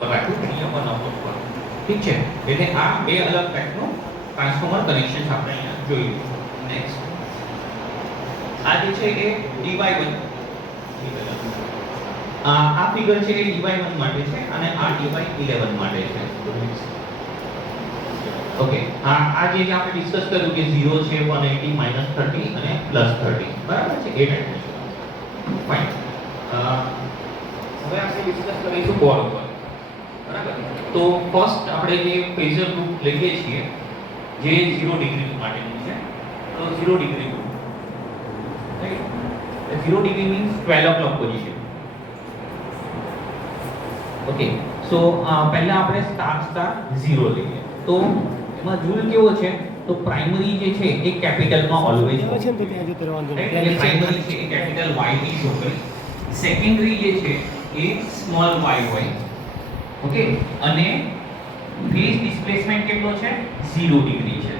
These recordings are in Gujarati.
રાખવું નિયમ બનાવવો પડે. ઠીક છે, એટલે આ બે અલગ ટાઈપનું ટ્રાન્સફોર્મર કનેક્શન આપણે અહીંયા જોયું. નેક્સ્ટ આ જે છે એ dy1 આ ફિગર છે એ dy1 માટે છે અને આ dy11 માટે છે. ઓકે, આ જે આપણે ડિસ્કસ કર્યું કે 0 છે 180 -30 અને +30 બરાબર છે એ ટાઈપનું છે. ફાઇન. હવે આપણે ડિસ્કસ કરીશું બોર્ડ ઉપર. બરાબર, તો ફર્સ્ટ આપણે જે ફેઝર લૂપ લઈએ છીએ જે 0 ડિગ્રી માટેનું છે, તો 0 ડિગ્રી લૂપ રાઈટ. 0 ડિગ્રી means 12 o'clock position. Okay, so પહેલા આપણે સ્ટાર 0 લઈએ. તો એમાં રૂલ કેવો છે, તો પ્રાઇમરી જે છે એ કેપિટલમાં ઓલવેઝ હોય છે. એટલે પ્રાઇમરી છે એ કેપિટલ Y ની શો કરે, સેકન્ડરી જે છે એ સ્મોલ y હોય. ઓકે, અને ફેઝ ડિસ્પ્લેસમેન્ટ કેટલો છે 0 ડિગ્રી છે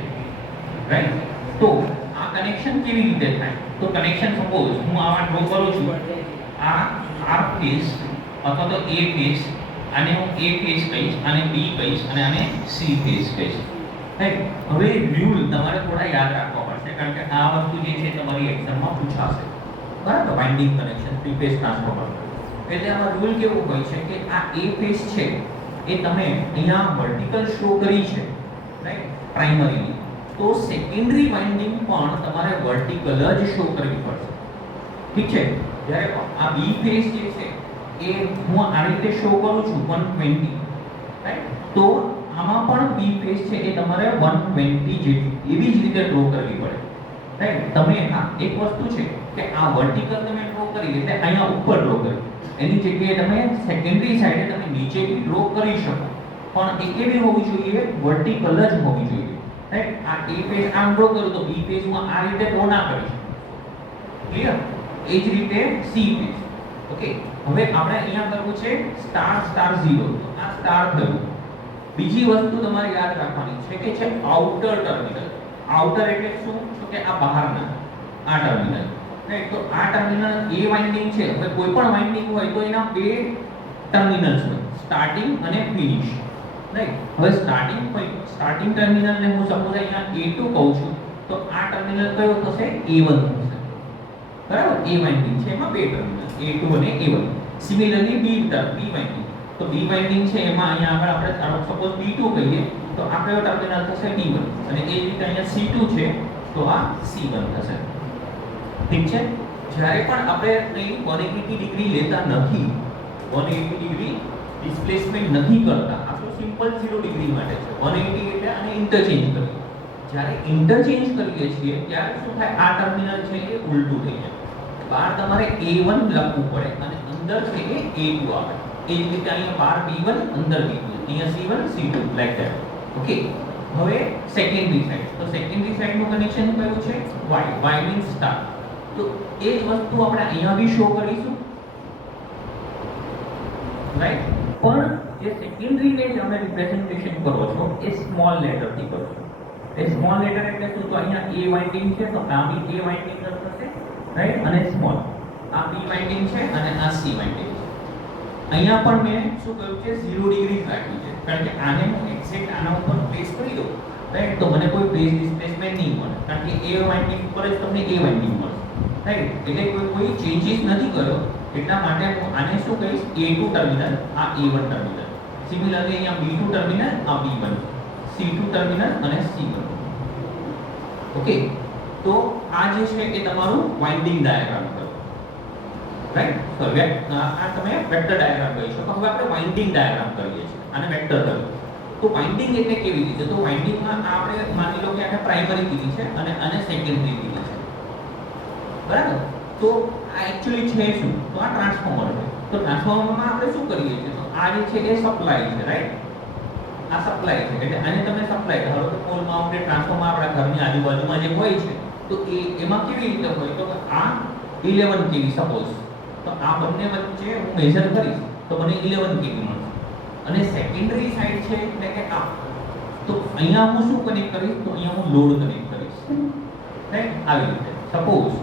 રાઈટ. તો આ કનેક્શન કેવી રીતે થાય, તો કનેક્શન સપોઝ હું આમાં ડ્રો કરું છું, આ R ફેઝ અથવા તો A ફેઝ, આને હું A ફેઝ કહીશ, આને B કહીશ અને આને C ફેઝ કહીશ રાઈટ. હવે રૂલ તમારે થોડા યાદ રાખવા પડશે કારણ કે આ વસ્તુ જે છે તમારી એક્ઝામમાં પૂછાશે. બરાબર, winding connection three phase transformer. એટલે આમાં રૂલ કેવો હોય છે કે આ A ફેઝ છે એ તમે અહીંયા વર્ટિકલ શો કરી છે રાઈટ પ્રાઇમરીલી, તો સેકન્ડરી વાઇન્ડિંગ પણ તમારે વર્ટિકલ જ શો કરવી પડશે. ઠીક છે, જ્યારે આ B ફેઝ જે છે એ હું આ રીતે શો કરું છું 120 રાઈટ, તો આમાં પણ B ફેઝ છે એ તમારે 120 જેટલી એવી જ રીતે ડ્રો કરવી પડે રાઈટ. તમે આ એક વસ્તુ છે કે આ વર્ટિકલ તમે ડ્રો કરી એટલે અહીંયા ઉપર ડ્રો કરી, એની જગ્યાએ તમે સેકન્ડરી સાઈડે તમે નીચેથી ડ્રો કરી શકો, પણ એ કેવી હોવી જોઈએ, વર્ટિકલ જ હોવી જોઈએ રાઈટ. આ A ફેઝ આમ ડ્રો કરું તો B ફેઝ માં આ રીતે ડ્રો ના કરી શકું. ક્લિયર? એ જ રીતે C ફેઝ. ઓકે, હવે આપણે અહીંયા કરવું છે સ્ટાર 0, તો આ સ્ટાર થયું. બીજી વસ્તુ તમારે યાદ રાખવાની છે કે છે આઉટર ટર્મિનલ. આઉટર એટલે શું, તો કે આ બહારના આ ટર્મિનલ રાઈટ. તો આ ટર્મિનલ A વાઇન્ડિંગ છે, હવે કોઈ પણ વાઇન્ડિંગ હોય તો એના બે ટર્મિનલ્સ હોય, સ્ટાર્ટિંગ અને ફિનિશ રાઈટ. હવે સ્ટાર્ટિંગ ટર્મિનલને હું સપોઝ અહીંયા A2 કહું છું, તો આ ટર્મિનલ કયો થશે, A1 થશે. બરાબર, A વાઇન્ડિંગ છે એમાં બે ટર્મિનલ A2 અને A1. સિમિલરલી B વાઇન્ડિંગ, તો B વાઇન્ડિંગ છે એમાં અહીંયા આગળ આપણે સપોઝ B2 કહીએ તો આ કયો ટર્મિનલ થશે B1, અને એ જ રીતે અહીંયા C2 છે તો આ C1 થશે. ઠીક છે, જ્યારે પણ આપણે અહીં 180 ડિગ્રી લેતા નથી, 180 ડિગ્રી ડિસ્પ્લેસમેન્ટ નથી કરતા, આપણું સિમ્પલ 0 ડિગ્રી માટે છે. 180 એટલે આને ઇન્ટરચેન્જ કરીએ. જ્યારે ઇન્ટરચેન્જ કરીએ છીએ ત્યારે શું થાય, આ ટર્મિનલ છે એ ઉલટું થઈ જાય. બહાર તમારે A1 લખવું પડે અને અંદર છે એ A2 આવે. એ જ રીતે અહીંયા બહાર B1 અંદર B2, અહીંયા C1 C2 like that. Okay, હવે સેકન્ડરી સાઈડ, તો સેકન્ડરી સાઈડનું કનેક્શન કયું છે, Y મીન્સ સ્ટાર. તો એ જ વસ્તુ આપણે અહીંયા બી શો કરીશું રાઈટ. પણ જે સેકન્ડરીને તમે રિપ્રેઝન્ટેશન કરો છો એ સ્મોલ લેટરથી કરો છો. એ સ્મોલ લેટર એટલે શું, તો અહીંયા A વાઇન્ડિંગ છે તો આ બી A વાઇન્ડિંગ થશે રાઈટ, અને સ્મોલ આ B વાઇન્ડિંગ છે અને આ C વાઇન્ડિંગ છે. અહીંયા પણ મેં શું કર્યું છે 0 ડિગ્રી રાખી છે કારણ કે આને હું એક્ઝેક્ટ આના ઉપર પ્લેસ કરી દઉં રાઈટ, તો મને કોઈ ફેઝ ડિસ્પ્લેસમેન્ટ નહીં મળે કારણ કે A વાઇન્ડિંગ ઉપર જ તમને A વાઇન્ડિંગ મળશે રાઈટ. એટલે કોઈ ચેન્જીસ નથી કર્યો, એટલા માટે હું આને શું કહીશ, A2 ટર્મિનલ, આ A1 ટર્મિનલ. સિમિલરલી અહીંયા B2 ટર્મિનલ, આ B1, C2 ટર્મિનલ અને C1. ઓકે, તો આ જે છે એ તમારું વાઇન્ડિંગ ડાયાગ્રામ કરો રાઈટ. તો આ તમે વેક્ટર ડાયાગ્રામ કહી શકો. હવે આપણે વાઇન્ડિંગ ડાયાગ્રામ કરીએ છીએ, આને વેક્ટર કરીએ. તો વાઇન્ડિંગ એટલે કેવી રીતે, તો વાઇન્ડિંગમાં આપણે માની લો કે આને પ્રાઇમરી કીધી છે અને આને સેકન્ડરી કીધી છે બરાબર. તો આ એક્ચ્યુઅલી છે શું, તો આ ટ્રાન્સફોર્મર છે. તો ટ્રાન્સફોર્મરમાં આપણે શું કરીએ છીએ, તો આ જે છે એ સપ્લાય છે રાઈટ. આ સપ્લાય છે એટલે આને તમે સપ્લાય કરો. તો પોલ માઉન્ટેડ ટ્રાન્સફોર્મર આપણા ઘરની આજુબાજુમાં જે હોય છે તો એમાં કેવી રીતે હોય, તો આ 11 kV સપોઝ, તો આ બંને વચ્ચે હું મેઝર કરીશ તો મને 11 kV મળશે. અને સેકન્ડરી સાઈડ છે એટલે કે આ, તો અહીંયા હું શું કનેક્ટ કરીશ, તો અહીંયા હું લોડ કનેક્ટ કરીશ રાઈટ. આવી રીતે સપોઝ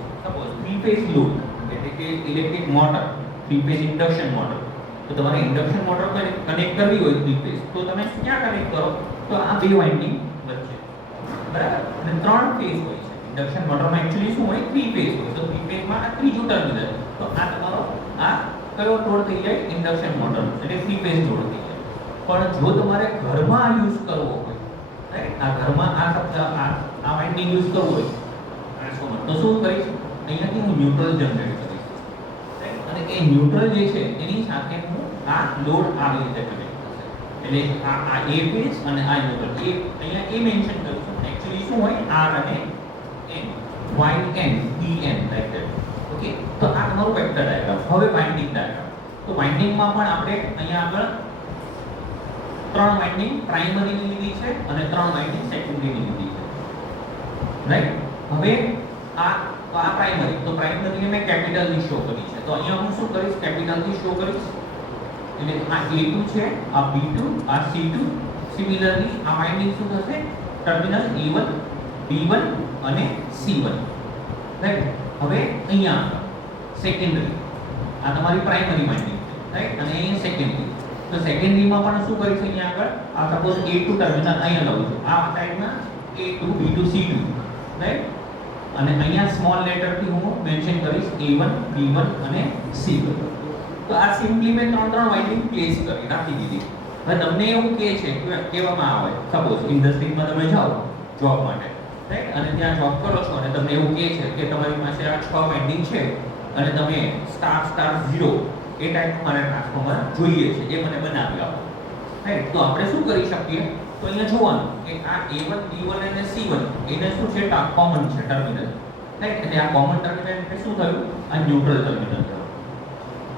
3 ફેઝ લોડ એટલે કે electric motor, 3 phase induction motor તો તમારે ઇન્ડક્શન મોટર કનેક્ટ કરવી હોય 3 ફેઝ તો તમે ક્યાં કનેક્ટ કરો તો આ બે વાઇન્ડિંગ વચ્ચે, બરાબર. અને 3 ફેઝ હોય છે ઇન્ડક્શન મોટરમાં. એક્ચ્યુઅલી શું હોય 3 ફેઝ હોય. તો 3 ફેઝમાં આ ત્રીજું ટર્મિનલ, તો આ તમારો આ કયો લોડ થઈ જાય ઇન્ડક્શન મોટર, એટલે 3 ફેઝ લોડ થઈ જાય. પણ જો તમારે ઘરમાં યુઝ કરવો હોય, રાઈટ, આ ઘરમાં આ શબ્દ આ વાઇન્ડિંગ યુઝ કરવો હોય ટ્રાન્સફોર્મર, તો શું કરીશ, અહીંયાથી હું ન્યુટ્રલ જનરેટ કરીશ, રાઈટ. અને એ ન્યુટ્રલ જે છે એની સાથે હું આ લોડ આવી રીતે કનેક્ટ થશે. એટલે આ એ ફેઝ અને આ ન્યુટ્રલ, એ અહીંયા એ મેન્શન કરું છું. એક્ચ્યુઅલી શું હોય આર અને N, Y N E N like that. Okay, તો આ તમારું વેક્ટર ડાયાગ્રામ. હવે વાઇન્ડિંગ ડાયાગ્રામ. તો વાઇન્ડિંગમાં પણ આપણે અહીંયા આગળ 3 વાઇન્ડિંગ પ્રાઇમરીની લીધી છે અને 3 વાઇન્ડિંગ સેકન્ડરીની લીધી છે, રાઈટ. હવે આ પ્રાઇમરી, તો પ્રાઇમરીને મેં કેપિટલ થી શો કરી છે. તો અહીંયા હું શું કરીશ, કેપિટલ થી શો કરીશ. એટલે આ A2 છે, આ B2, આ C2. સિમિલરલી આ વાઇન્ડિંગ શું થશે, ટર્મિનલ A1, B1 અને C1, રાઈટ. હવે અહીંયા સેકન્ડરી, આ તમારી પ્રાઇમરી વાઇન્ડિંગ છે, રાઈટ. અને અહીંયા સેકન્ડરી. તો સેકન્ડરીમાં પણ શું કરીશ, અહીંયા આગળ આ સપોઝ A2 ટર્મિનલ અહીંયા લઉં છું, આ સાઈડમાં A2, B2, C2, રાઈટ. અને અહીંયા સ્મોલ લેટર થી હું મેન્શન કરીશ A1, B1 અને C1. તો આ સિમ્પલી મેં 3 વાઇન્ડિંગ પ્લેસ કરી રાખી દીધી. હવે તમને એવું કહે છે કહેવામાં આવે, સપોઝ ઇન્ડસ્ટ્રીમાં તમે જાઓ જોબ માટે, રાઈટ, અને ત્યાં જોબ કરો છો અને તમને એવું કહે છે કે તમારી પાસે આ 6 વાઇન્ડિંગ છે અને તમે સ્ટાર સ્ટાર 0 એ ટાઈપનું મારે ટ્રાન્સફોર્મર જોઈએ છે, એ મને બનાવી આપો, રાઈટ. તો આપણે શું કરી શકીએ, તો અહીંયા જોવાનું કે આ A1, B1 અને C1 એને શું છે, કોમન છે ટર્મિનલ, રાઈટ. એટલે આ કોમન ટર્મિનલ એટલે શું થયું, આ ન્યુટ્રલ ટર્મિનલ થયું,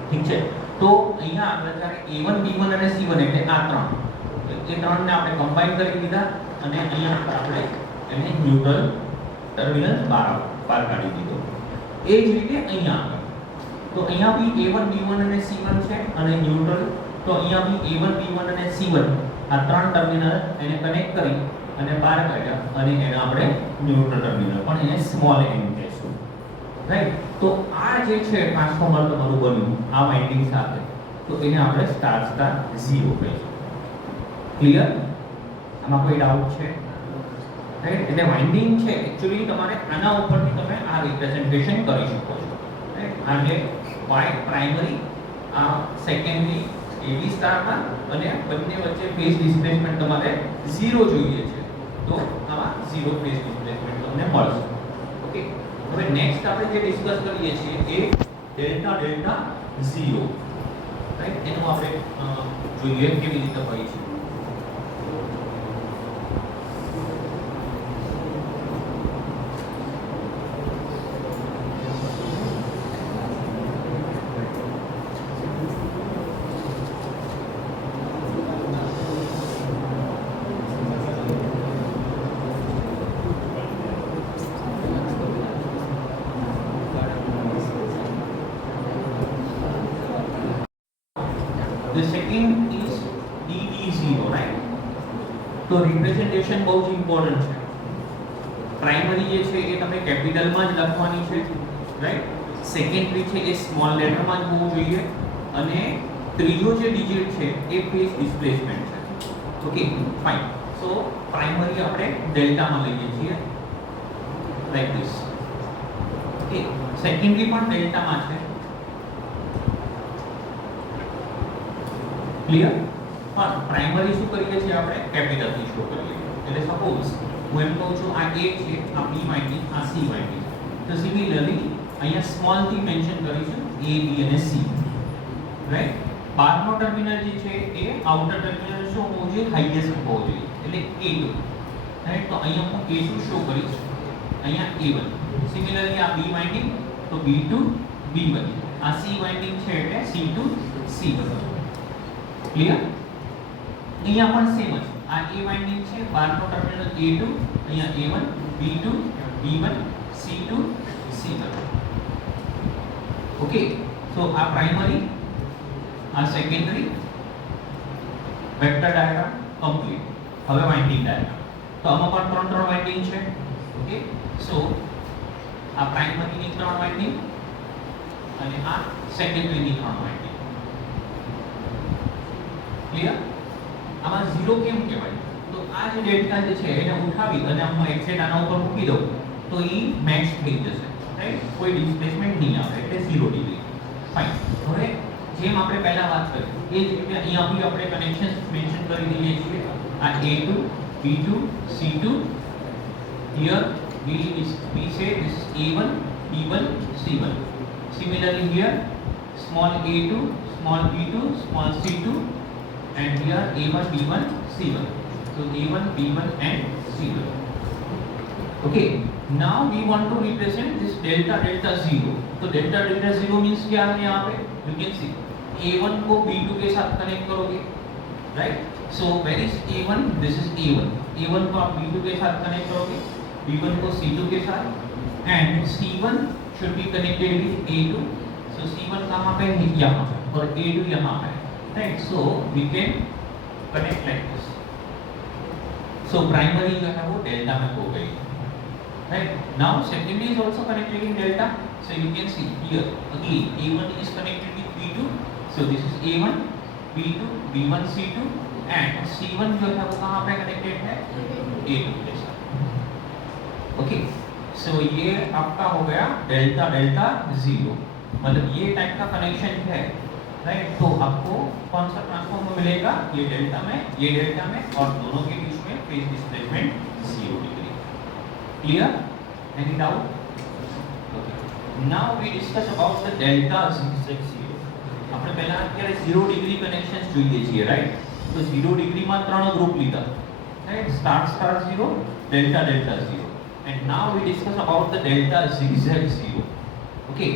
ઠીક છે. તો અહીંયા આપણે જ્યારે A1, B1 અને C1 એટલે આ 3, એ 3 ને આપણે કમ્બાઈન કરી દીધા અને અહીંયા આપણે એને ન્યુટ્રલ ટર્મિનલ બહાર કાઢી દીધો. એ જ રીતે અહીંયા આગળ, તો અહીંયા બી A1, B1 અને C1 છે અને ન્યુટ્રલ. તો અહીંયા બી A1, B1 અને C1 આ 3 ટર્મિનલ એને કનેક્ટ કરી અને બહાર કાઢ્યા અને એને આપણે ન્યુટ્રલ ટર્મિનલ પણ એને સ્મોલ n કહેશું, રાઈટ. તો આ જે છે ટ્રાન્સફોર્મર તમારું બન્યું આ વાઇન્ડિંગ સાથે, તો એને આપણે સ્ટાર સ્ટાર 0 કહીશું. ક્લિયર? આમાં કોઈ ડાઉટ છે, રાઈટ. એટલે વાઇન્ડિંગ છે એક્ચ્યુઅલી તમારે આના ઉપરથી તમે આ રિપ્રેઝન્ટેશન કરી શકો છો, રાઈટ. આ જે વાય પ્રાઇમરી, આ સેકન્ડરી AB સ્ટારમાં અને બંને વચ્ચે ફેઝ ડિસ્પ્લેસમેન્ટ તમારે 0 જોઈએ છે, તો આમાં 0 ફેઝ ડિસ્પ્લેસમેન્ટ તમને મળશે. ઓકે, હવે નેક્સ્ટ આપણે જે ડિસ્કસ કરીએ છીએ એ ડેલ્ટા 0, રાઈટ. એનું આપણે જોઈએ કેવી રીતે હોય છે. The second is DD0, right? તો રિપ્રેઝન્ટેશન બહુ જ ઇમ્પોર્ટન્ટ છે. પ્રાઇમરી જે છે એ તમે કેપિટલમાં જ લખવાની છે, રાઈટ. સેકન્ડરી છે એ સ્મોલ લેટરમાં જ હોવું જોઈએ અને ત્રીજો જે ડિજિટ છે એ ફેઝ ડિસ્પ્લેસમેન્ટ છે. Okay, fine. સો પ્રાઇમરી આપણે ડેલ્ટામાં લઈએ છીએ લાઈક ધીસ. ઓકે, સેકન્ડરી પણ ડેલ્ટામાં છે. ક્લિયર? પણ પ્રાઇમરી શું કરીએ છીએ આપણે કેપિટલ થી શો કરીએ. એટલે સપોઝ હું એમ કહું છું આ A છે, આ B વાઇન્ડિંગ, આ C વાઇન્ડિંગ. તો સિમિલરલી અહીંયા સ્મોલ થી મેન્શન કરીશું A, B અને C, રાઈટ. બહારનો ટર્મિનલ જે છે એ આઉટર ટર્મિનલ શું હોવો જોઈએ, હાઈએસ્ટ હોવો જોઈએ, એટલે A2, રાઈટ. તો અહીંયા હું A2 શો કરીશ, અહીંયા A1. સિમિલરલી આ B વાઇન્ડિંગ તો B2, B1. આ C વાઇન્ડિંગ છે એટલે C2, C1. ક્લિયર? અહીંયા પણ સેમ જ આ A વાઇન્ડિંગ છે, બહારનો ટર્મિનલ A2, અહીંયા A1, B2, B1, C2, C1. Okay, સો આ પ્રાઇમરી, આ સેકન્ડરી, વેક્ટર ડાયાગ્રામ કમ્પ્લીટ. હવે વાઇન્ડિંગ ડાયાગ્રામ. તો આમાં પણ 3 વાઇન્ડિંગ છે. ઓકે, સો આ પ્રાઇમરીની 3 વાઇન્ડિંગ અને આ સેકન્ડરીની 3 વાઇન્ડિંગ. ક્લિયર? આમાં 0 કેમ કહેવાય? તો આ જે ડેલ્ટા જે છે એને ઉઠાવી અને હું એક્ઝેક્ટ આના ઉપર મૂકી દઉં તો એ મેચ થઈ જશે, રાઈટ? કોઈ ડિસ્પ્લેસમેન્ટ નહીં આવે એટલે 0 ડિગ્રી. ફાઇન. હવે જેમ આપણે પહેલા વાત કરી એ જ રીતે અહીંયા બી આપણે કનેક્શન્સ મેન્શન કરી દઈએ છીએ. આ A2, B2, C2. Here we say this is A1, B1, C1. Similarly here small a2, small b2, small c2, and here a1, b1, c1. So a1, b1 and c1. Okay, now we want to represent this delta delta 0. So delta delta 0 means क्या है यहाँ पे? You can see a1 को b2 के साथ कनेक्ट करोगे, right? So where is a1? This is a1. a1 को आप b2 के साथ कनेक्ट करोगे, b1 को c2 के साथ, and c1 should be connected with a2. So c1 कहाँ पे है? यहाँ पे, और a2 यहाँ पे, right? So we can connect like this. So primary जो है वो delta में हो गई, right? Now secondary is also connected in delta. So you can see here again a1 is connected with b2. So this is a1, b2, b1, c2, and c1 जो है वो कहाँ पे connected है? a2 के साथ. Okay. So ये आपका हो गया डेल्टा डेल्टा 0. मतलब ये टाइप का कनेक्शन है, राइट? तो आपको कौन सा ट्रांसफॉर्म मिलेगा? ये डेल्टा में और दोनों के बीच में phase displacement 0 degree. Clear? Any doubt? Okay. Now we discuss about the delta zigzag 0. આપણે પહેલા અત્યારે 0 ડિગ્રી કનેક્શન્સ જોઈએ છીએ, રાઈટ? તો 0 ડિગ્રીમાં ત્રણ ગ્રુપ લીધા, right? Star star 0, delta delta 0. And now we discuss about the delta zigzag 0. Okay.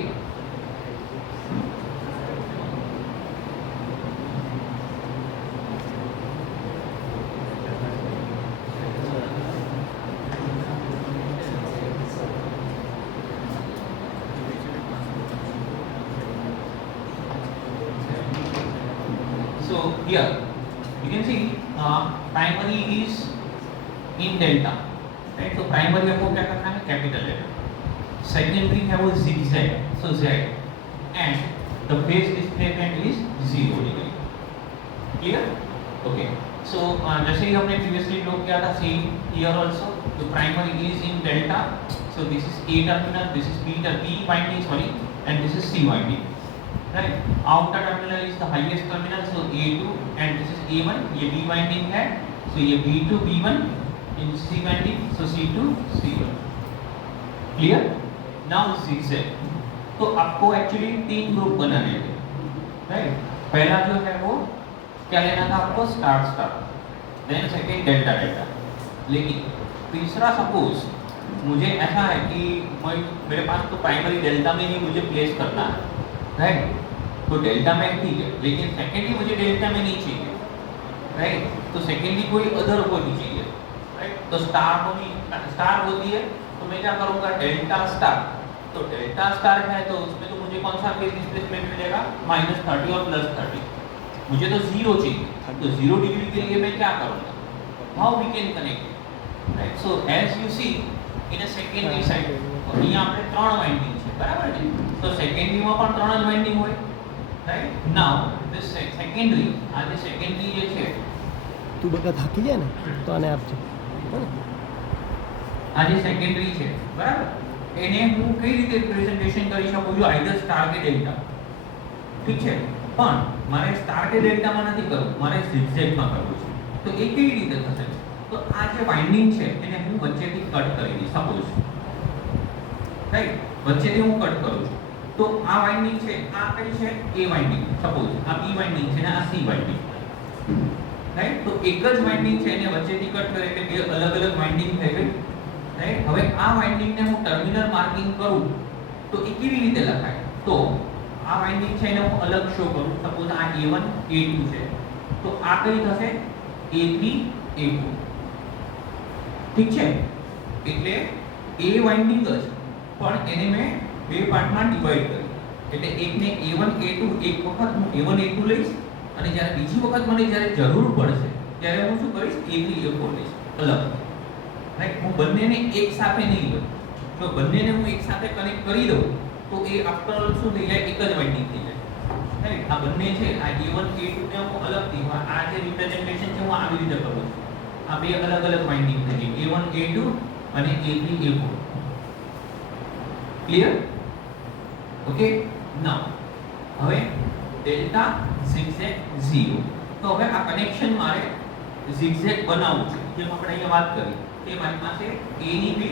So here you can see primary is in delta. Right, so primary आपको क्या करना है? Capital letter. सेकेंडरी है वो zigzag, so z, and the phase displacement is 0 degree. Clear? Okay. So जैसे ही हमने previously ड्रॉ किया था same here also, the primary is in delta. So this is A terminal, this is B winding, sorry, and this is C winding. Right? Outer terminal is the highest terminal, so A2, and this is A1. ये B winding है, so ये B2 B1. In C winding, so C2 C1. Clear? Now zigzag. तो आपको एक्चुअली 3 ग्रुप बनाने थे, राइट? पहला जो है वो क्या लेना था आपको? Star star, then second delta delta. लेकिन तीसरा सपोज मुझे ऐसा है कि मेरे पास तो प्राइमरी डेल्टा में ही मुझे प्लेस करना है, राइट? तो डेल्टा में ठीक है, लेकिन सेकेंडरी मुझे डेल्टा में नहीं चाहिए, राइट? तो सेकेंडरी कोई अदर होनी चाहिए, तो स्टार होती है, तो मैं क्या करूंगा? Delta star. तो डेल्टा स्टार है तो उसमें तो मुझे कौन सा फेज डिस्प्लेसमेंट मिलेगा? -30 और +30. मुझे तो 0 चाहिए, तो 0 डिग्री के लिए मैं क्या करूंगा? How we can connect, right? So as you see in a secondary side, અહીંયા આપણે 3 વાઇન્ડિંગ છે, બરાબર છે? તો સેકેન્ડરીમાં પણ 3 જ વાઇન્ડિંગ હોય, રાઈટ? નાઉ ધીસ સેકેન્ડરી, આ જે સેકેન્ડરી જે છે, તું બકા થાકી જાય ને તો આને આપજો. આ જે સેકન્ડરી છે, બરાબર? એને હું કઈ રીતે રિપ્રેઝન્ટેશન કરી શકું છું? આઈધર સ્ટાર કે ડેલ્ટા. ઠીક છે, પણ મારે સ્ટાર કે ડેલ્ટામાં નથી કરવું, મારે zigzagમાં કરવું છે. તો એ કેવી રીતે થશે? તો આ જે વાઇન્ડિંગ છે એને હું વચ્ચેથી કટ કરી દઈશ, સપોઝ, રાઈટ? વચ્ચેથી હું કટ કરું છું. તો આ વાઇન્ડિંગ છે, આ કઈ છે? A વાઇન્ડિંગ, સપોઝ આ B વાઇન્ડિંગ છે ને આ C વાઇન્ડિંગ, રાઈટ? તો એક જ વાઇન્ડિંગ છે એને વચ્ચેથી કટ કરે એટલે બે અલગ અલગ વાઇન્ડિંગ થઈ ગઈ, રાઈટ? હવે આ વાઇન્ડિંગને હું ટર્મિનલ માર્કિંગ કરું તો એ કેવી રીતે લખાય? તો આ વાઇન્ડિંગ છે એને હું અલગ શો કરું, સપોઝ આ A1 A2 છે, તો આ કઈ થશે? A3 A4. ઠીક છે? એટલે A વાઇન્ડિંગ જ, પણ એને મેં બે પાર્ટમાં ડિવાઈડ કરી. એટલે એકને A1 A2 એક વખત હું A1 A2 લઈશ, અને જ્યારે બીજી વખત મને જ્યારે જરૂર પડશે ત્યારે હું શું કરીશ? A3 A4 લઈશ અલગ, રાઈટ? હું બંનેને એક સાથે નહીં લઉં. જો બંનેને હું એક સાથે કનેક્ટ કરી દઉં તો એ આફ્ટર ઓલ શું થઈ જાય? એક જ વાઇન્ડિંગ થઈ જાય, રાઈટ આ બંને છે આ A1 A2 ને હું અલગથી આ જે રિપ્રેઝન્ટેશન છે હું આવી રીતે કરું છું આ બે અલગ અલગ વાઇન્ડિંગ થઈ ગઈ A1 A2 અને A3 A4 ક્લિયર ઓકે નાઉ હવે ડેલ્ટા zigzag 0 તો હવે આ કનેક્શન મારે zigzag બનાવવું છે જેમ આપણે અહીંયા વાત કરી કે મારી પાસે A ની બે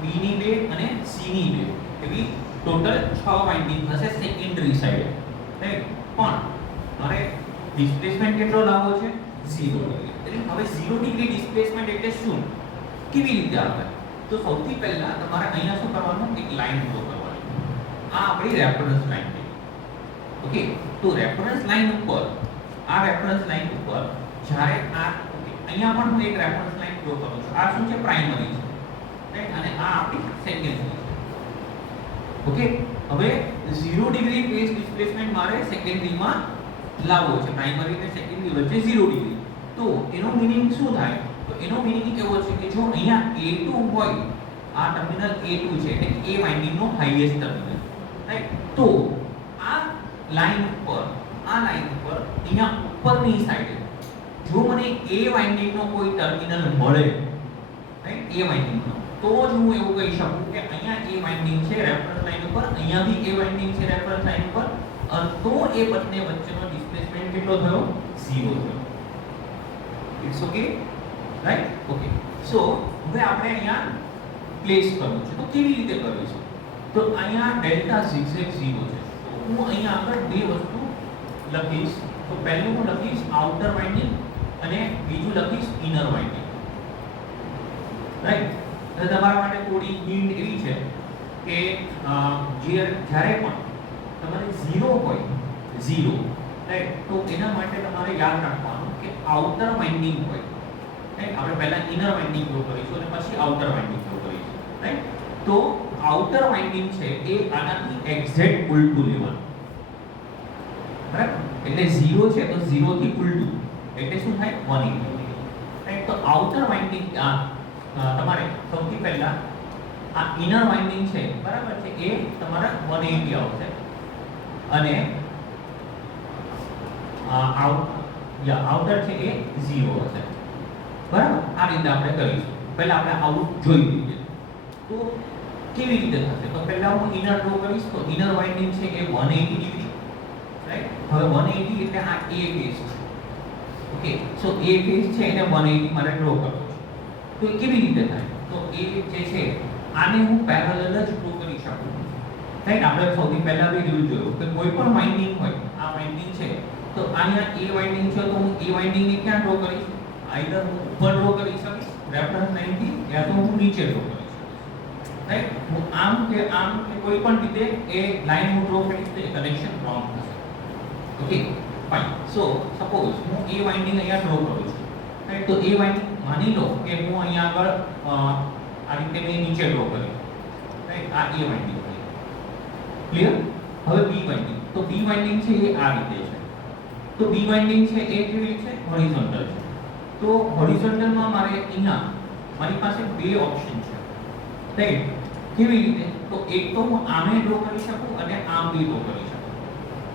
B ની બે અને C ની બે એવી ટોટલ 6 વાઇન્ડિંગ હશે સેકન્ડરી સાઈડે રાઈટ પણ મારે ડિસ્પ્લેસમેન્ટ કેટલો લાવવો છે 0 ડિગ્રી એટલે હવે 0 ડિગ્રી ડિસ્પ્લેસમેન્ટ એટલે શું કેવી રીતે આવે તો સૌથી પહેલા તમારે અહીંયા શું કરવાનું એક લાઈન ડ્રો કરવાની આ આપણી રેફરન્સ લાઈન છે ઓકે તો રેફરન્સ લાઈન ઉપર આ રેફરન્સ લાઈન ઉપર જ્યારે આ અહીંયા પણ હું એક રેફરન્સ લાઈન ડ્રો કરું છું આ શું છે પ્રાઇમરી છે રાઈટ અને આ આપણી સેકન્ડરી છે ઓકે હવે 0 ડિગ્રી ફેઝ ડિસ્પ્લેસમેન્ટ મારે સેકન્ડરીમાં લાવવો છે પ્રાઇમરી અને સેકન્ડરી વચ્ચે 0 ડિગ્રી તો એનો મીનિંગ શું થાય તો એનો મીનિંગ એવો છે કે જો અહીંયા A2 હોય આ ટર્મિનલ A2 છે એટલે A વાઇન્ડિંગ નો હાઈએસ્ટ ટર્મિનલ રાઈટ તો આ લાઈન ઉપર અહીંયા ઉપરની સાઈડે જો મને A વાઇન્ડિંગ નો કોઈ ટર્મિનલ મળે રાઈટ A વાઇન્ડિંગ નો તો જ હું એવું કહી શકું કે અહીંયા A વાઇન્ડિંગ છે રેફરન્સ લાઈન ઉપર અહીંયા બી A વાઇન્ડિંગ છે રેફરન્સ લાઈન ઉપર તો એ બંને વચ્ચેનો ડિસ્પ્લેસમેન્ટ કેટલો થયો 0 થયો it's okay right okay so હવે આપણે અહીંયા પ્લેસ કરવું છે તો કેવી રીતે કરીશું તો અહીંયા ડેલ્ટા zigzag 0 છે તો હું અહીંયા આગળ બે વસ્તુ લખીશ તો પહેલું હું લખીશ આઉટર વાઇન્ડિંગ અને બીજું લખીશ ઇનર વાઇન્ડિંગ રાઈટ તો તમારા માટે થોડી હિન્ટ એવી છે કે જ્યારે પણ તમારે 0 હોય 0 રાઈટ તો એના માટે તમારે યાદ રાખવાનું કે આઉટર વાઇન્ડિંગ હોય રાઈટ આપણે પહેલા ઇનર વાઇન્ડિંગ ડ્રો કરીશું અને પછી આઉટર વાઇન્ડિંગ ડ્રો કરીશું રાઈટ તો આઉટર વાઇન્ડિંગ છે એ આનાથી એક્ઝેક્ટ ઉલટું લેવાનું બરાબર એટલે 0 છે તો 0 થી ઉલટું એટલે શું થાય 180 રાઈટ તો આઉટર વાઇન્ડિંગ તમારે સૌથી પહેલા આ ઇનર વાઇન્ડિંગ છે બરાબર છે એ તમારા 180 આવશે અને આઉટર છે એ 0 હશે બરાબર આ રીતે આપણે કરીશું પહેલા આપણે આઉટ જોઈ લઈએ તો કેવી રીતે થશે તો પહેલા હું ઇનર ડ્રો કરીશ તો ઇનર વાઇન્ડિંગ છે એ 180 ડિગ્રી રાઈટ હવે 180 એટલે આ A ફેઝ છે ઓકે સો A ફેઝ છે એને 180 મારે ડ્રો કરવો છે તો એ કેવી રીતે થાય તો A જે છે આને હું પેરેલલ જ ડ્રો કરી શકું રાઈટ આપણે સૌથી પહેલા બી જોયું કે કોઈ પણ વાઇન્ડિંગ હોય આ વાઇન્ડિંગ છે તો અહીંયા A વાઇન્ડિંગ છે તો હું A વાઇન્ડિંગ ને ક્યાં ડ્રો કરીશ આઈધર હું ઉપર ડ્રો કરી શકીશ રેફરન્સ લાઈન થી યા તો હું નીચે ડ્રો કરી શકીશ રાઈટ હું આમ કે કોઈ પણ રીતે એ લાઈન હું ડ્રો કરીશ તો એ કનેક્શન રોંગ થશે ઓકે ફાઇન સો સપોઝ હું A વાઇન્ડિંગ અહીંયા ડ્રો કરું છું રાઈટ તો A વાઇન્ડિંગ માની લો કે હું અહીંયા આગળ આ રીતે મેં નીચે ડ્રો કર્યું રાઈટ આ A વાઇન્ડિંગ ક્લિયર હવે B વાઇન્ડિંગ તો B વાઇન્ડિંગ છે એ આ રીતે છે તો B વાઇન્ડિંગ છે એ કેવી છે હોરિઝોન્ટલ છે તો હોરિઝોન્ટલ માં મારે અહીંયા મારી પાસે બે ઓપ્શન છે રાઈટ કેવી રીતે તો એક તો હું આમે ડ્રો કરી શકું અને આમ બી ડ્રો કરી શકું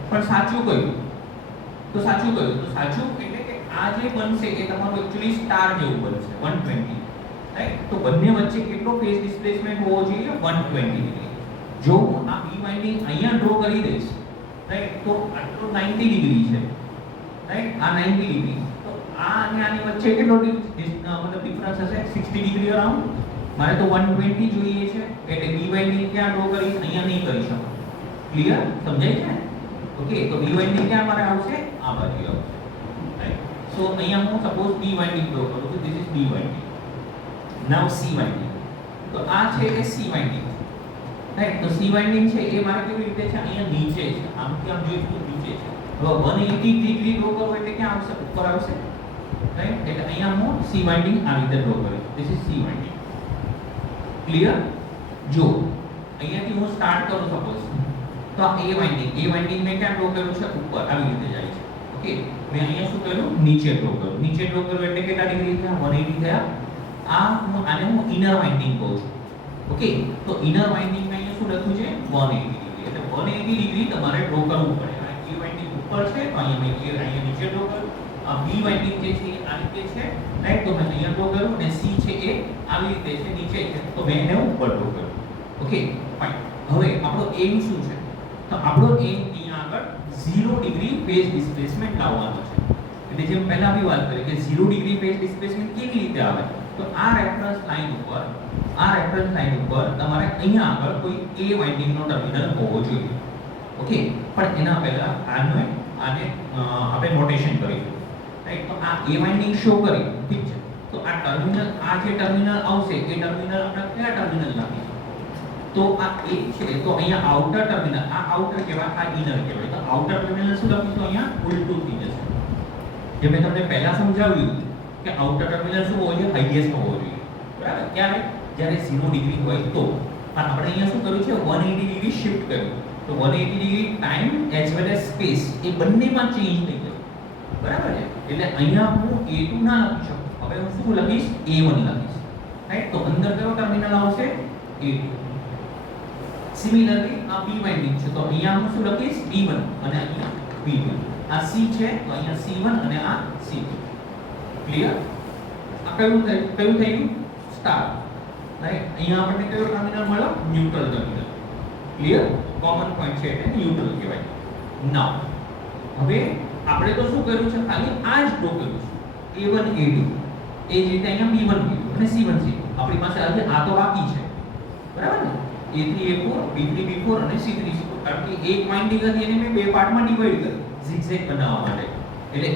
પણ સાચું કયું તો સાચું એટલે કે આ જે બનશે એ તમારું એક્ચ્યુઅલી સ્ટાર જેવું બનશે 120 રાઈટ તો બંને વચ્ચે કેટલો ફેઝ ડિસ્પ્લેસમેન્ટ હોવો જોઈએ 120 ડિગ્રી જો હું આ B વાઇન્ડિંગ અહીંયા ડ્રો કરી દઈશ રાઈટ તો આટલો 90 ડિગ્રી છે રાઈટ આ 90 ડિગ્રી તો આ અને આની વચ્ચે કેટલો મતલબ ડિફરન્સ હશે 60 ડિગ્રી અરાઉન્ડ મારે તો 120 જોઈએ છે એટલે B વાઇન્ડિંગ ક્યાં ડ્રો કરીશ અહીંયા નહીં કરી શકું ક્લિયર સમજાય છે ઓકે તો B વાઇન્ડિંગ ક્યાં મારે આવશે આ બાજુ આવશે રાઈટ સો અહીંયા હું સપોઝ B વાઇન્ડિંગ ડ્રો કરું છું this is B winding now C winding તો આ છે એ C વાઇન્ડિંગ રાઈટ તો C વાઇન્ડિંગ છે એ મારે કેવી રીતે છે અહીંયા નીચે છે આમથી આમ જોઈએ તો નીચે છે હવે 180 ડિગ્રી ડ્રો કરવો એટલે ક્યાં આવશે ઉપર આવશે રાઈટ એટલે અહીંયા હું C વાઇન્ડિંગ આ રીતે ડ્રો કરીશ this is C winding clear જો અહીંયાથી હું સ્ટાર્ટ કરું સપોઝ તો આ A વાઇન્ડિંગ મેં ક્યાં ડ્રો કર્યું છે ઉપર આવી રીતે જાય છે ઓકે મેં અહીંયા શું કર્યું નીચે ડ્રો કર્યું એટલે કેટલા ડિગ્રી થયા 180 થયા આ આને હું ઇનર વાઇન્ડિંગ કહું છું ઓકે તો ઇનર વાઇન્ડિંગ માં અહીંયા શું લખ્યું છે 180 ડિગ્રી એટલે 180 ડિગ્રી તમારે ડ્રો કરવું પડે આ A વાઇન્ડિંગ ઉપર છે તો અહીંયા નીચે ડ્રો કરું. આ B વાઇન્ડિંગ જે છે એ આ રીતે છે, રાઈટ? તો મેં અહીંયા ડ્રો કર્યું અને C છે એ આવી રીતે છે, નીચે છે, તો મેં એને ઉપર ડ્રો કર્યું. Okay, fine. હવે આપણો એમ શું છે? તો આપણો એમ અહીંયા આગળ 0 ડિગ્રી ફેઝ ડિસ્પ્લેસમેન્ટ લાવવાનો છે. એટલે જેમ પહેલા બી વાત કરી કે 0 ડિગ્રી ફેઝ ડિસ્પ્લેસમેન્ટ કેવી રીતે આવે? તો આ રેફરન્સ લાઈન ઉપર તમારે અહીંયા આગળ કોઈ A વાઇન્ડિંગ નો ટર્મિનલ હોવો જોઈએ. ઓકે, પણ એના પહેલા આને આપણે નોટેશન કરીશું, રાઈટ? તો આ A વાઇન્ડિંગ શો કરી, ઠીક છે? તો આ ટર્મિનલ, આ જે ટર્મિનલ આવશે એ ટર્મિનલ આપણે કયા ટર્મિનલ નાખીશું? તો આ A છે તો અહીંયા આઉટર ટર્મિનલ, આ આઉટર કહેવાય, આ ઇનર કહેવાય. તો આઉટર ટર્મિનલ શું લખીશું? અહીંયા ઉલટું થઈ જશે. જે મેં તમને પહેલા સમજાવ્યું કે આઉટર ટર્મિનલ શું હોવો જોઈએ? હાઈએસ્ટ હોવો જોઈએ, બરાબર? ક્યારે? જ્યારે 0 ડિગ્રી હોય તો. પણ આપણે અહીંયા શું કર્યું છે? 180 ડિગ્રી શિફ્ટ કર્યું. તો 180 degree time as well as space એ બંનેમાં ચેન્જ થઈ ગયું, બરાબર છે? એટલે અહીંયા હું A2 ના લખી શકું. હવે હું શું લખીશ? A1 લખીશ, રાઈટ? તો અંદર કયો ટર્મિનલ આવશે? A2. સિમિલરલી આ B વાઇન્ડિંગ છે તો અહીંયા હું શું લખીશ? B1 અને અહીંયા B2. આ C છે તો અહીંયા C1 અને આ C2. ક્લિયર? આ કયું થયું? Star, right? અહીંયા આપણને કયો ટર્મિનલ મળ્યો? Neutral terminal. Clear? Common point છે એટલે ન્યુટ્રલ કહેવાય. નાઉ હવે આપણે તો શું કર્યું છે? ખાલી આ જ ડ્રો કર્યું છે, A1 A2. એ જ રીતે અહીંયા B1 B2 અને C1 C2. આપણી પાસે આજે આ તો બાકી છે, બરાબર ને? A3 A4 B3 B4 અને C3 C4. કારણ કે એક વાઇન્ડિંગ હતી એને મેં બે પાર્ટમાં ડિવાઈડ કરી zigzag બનાવવા માટે. એટલે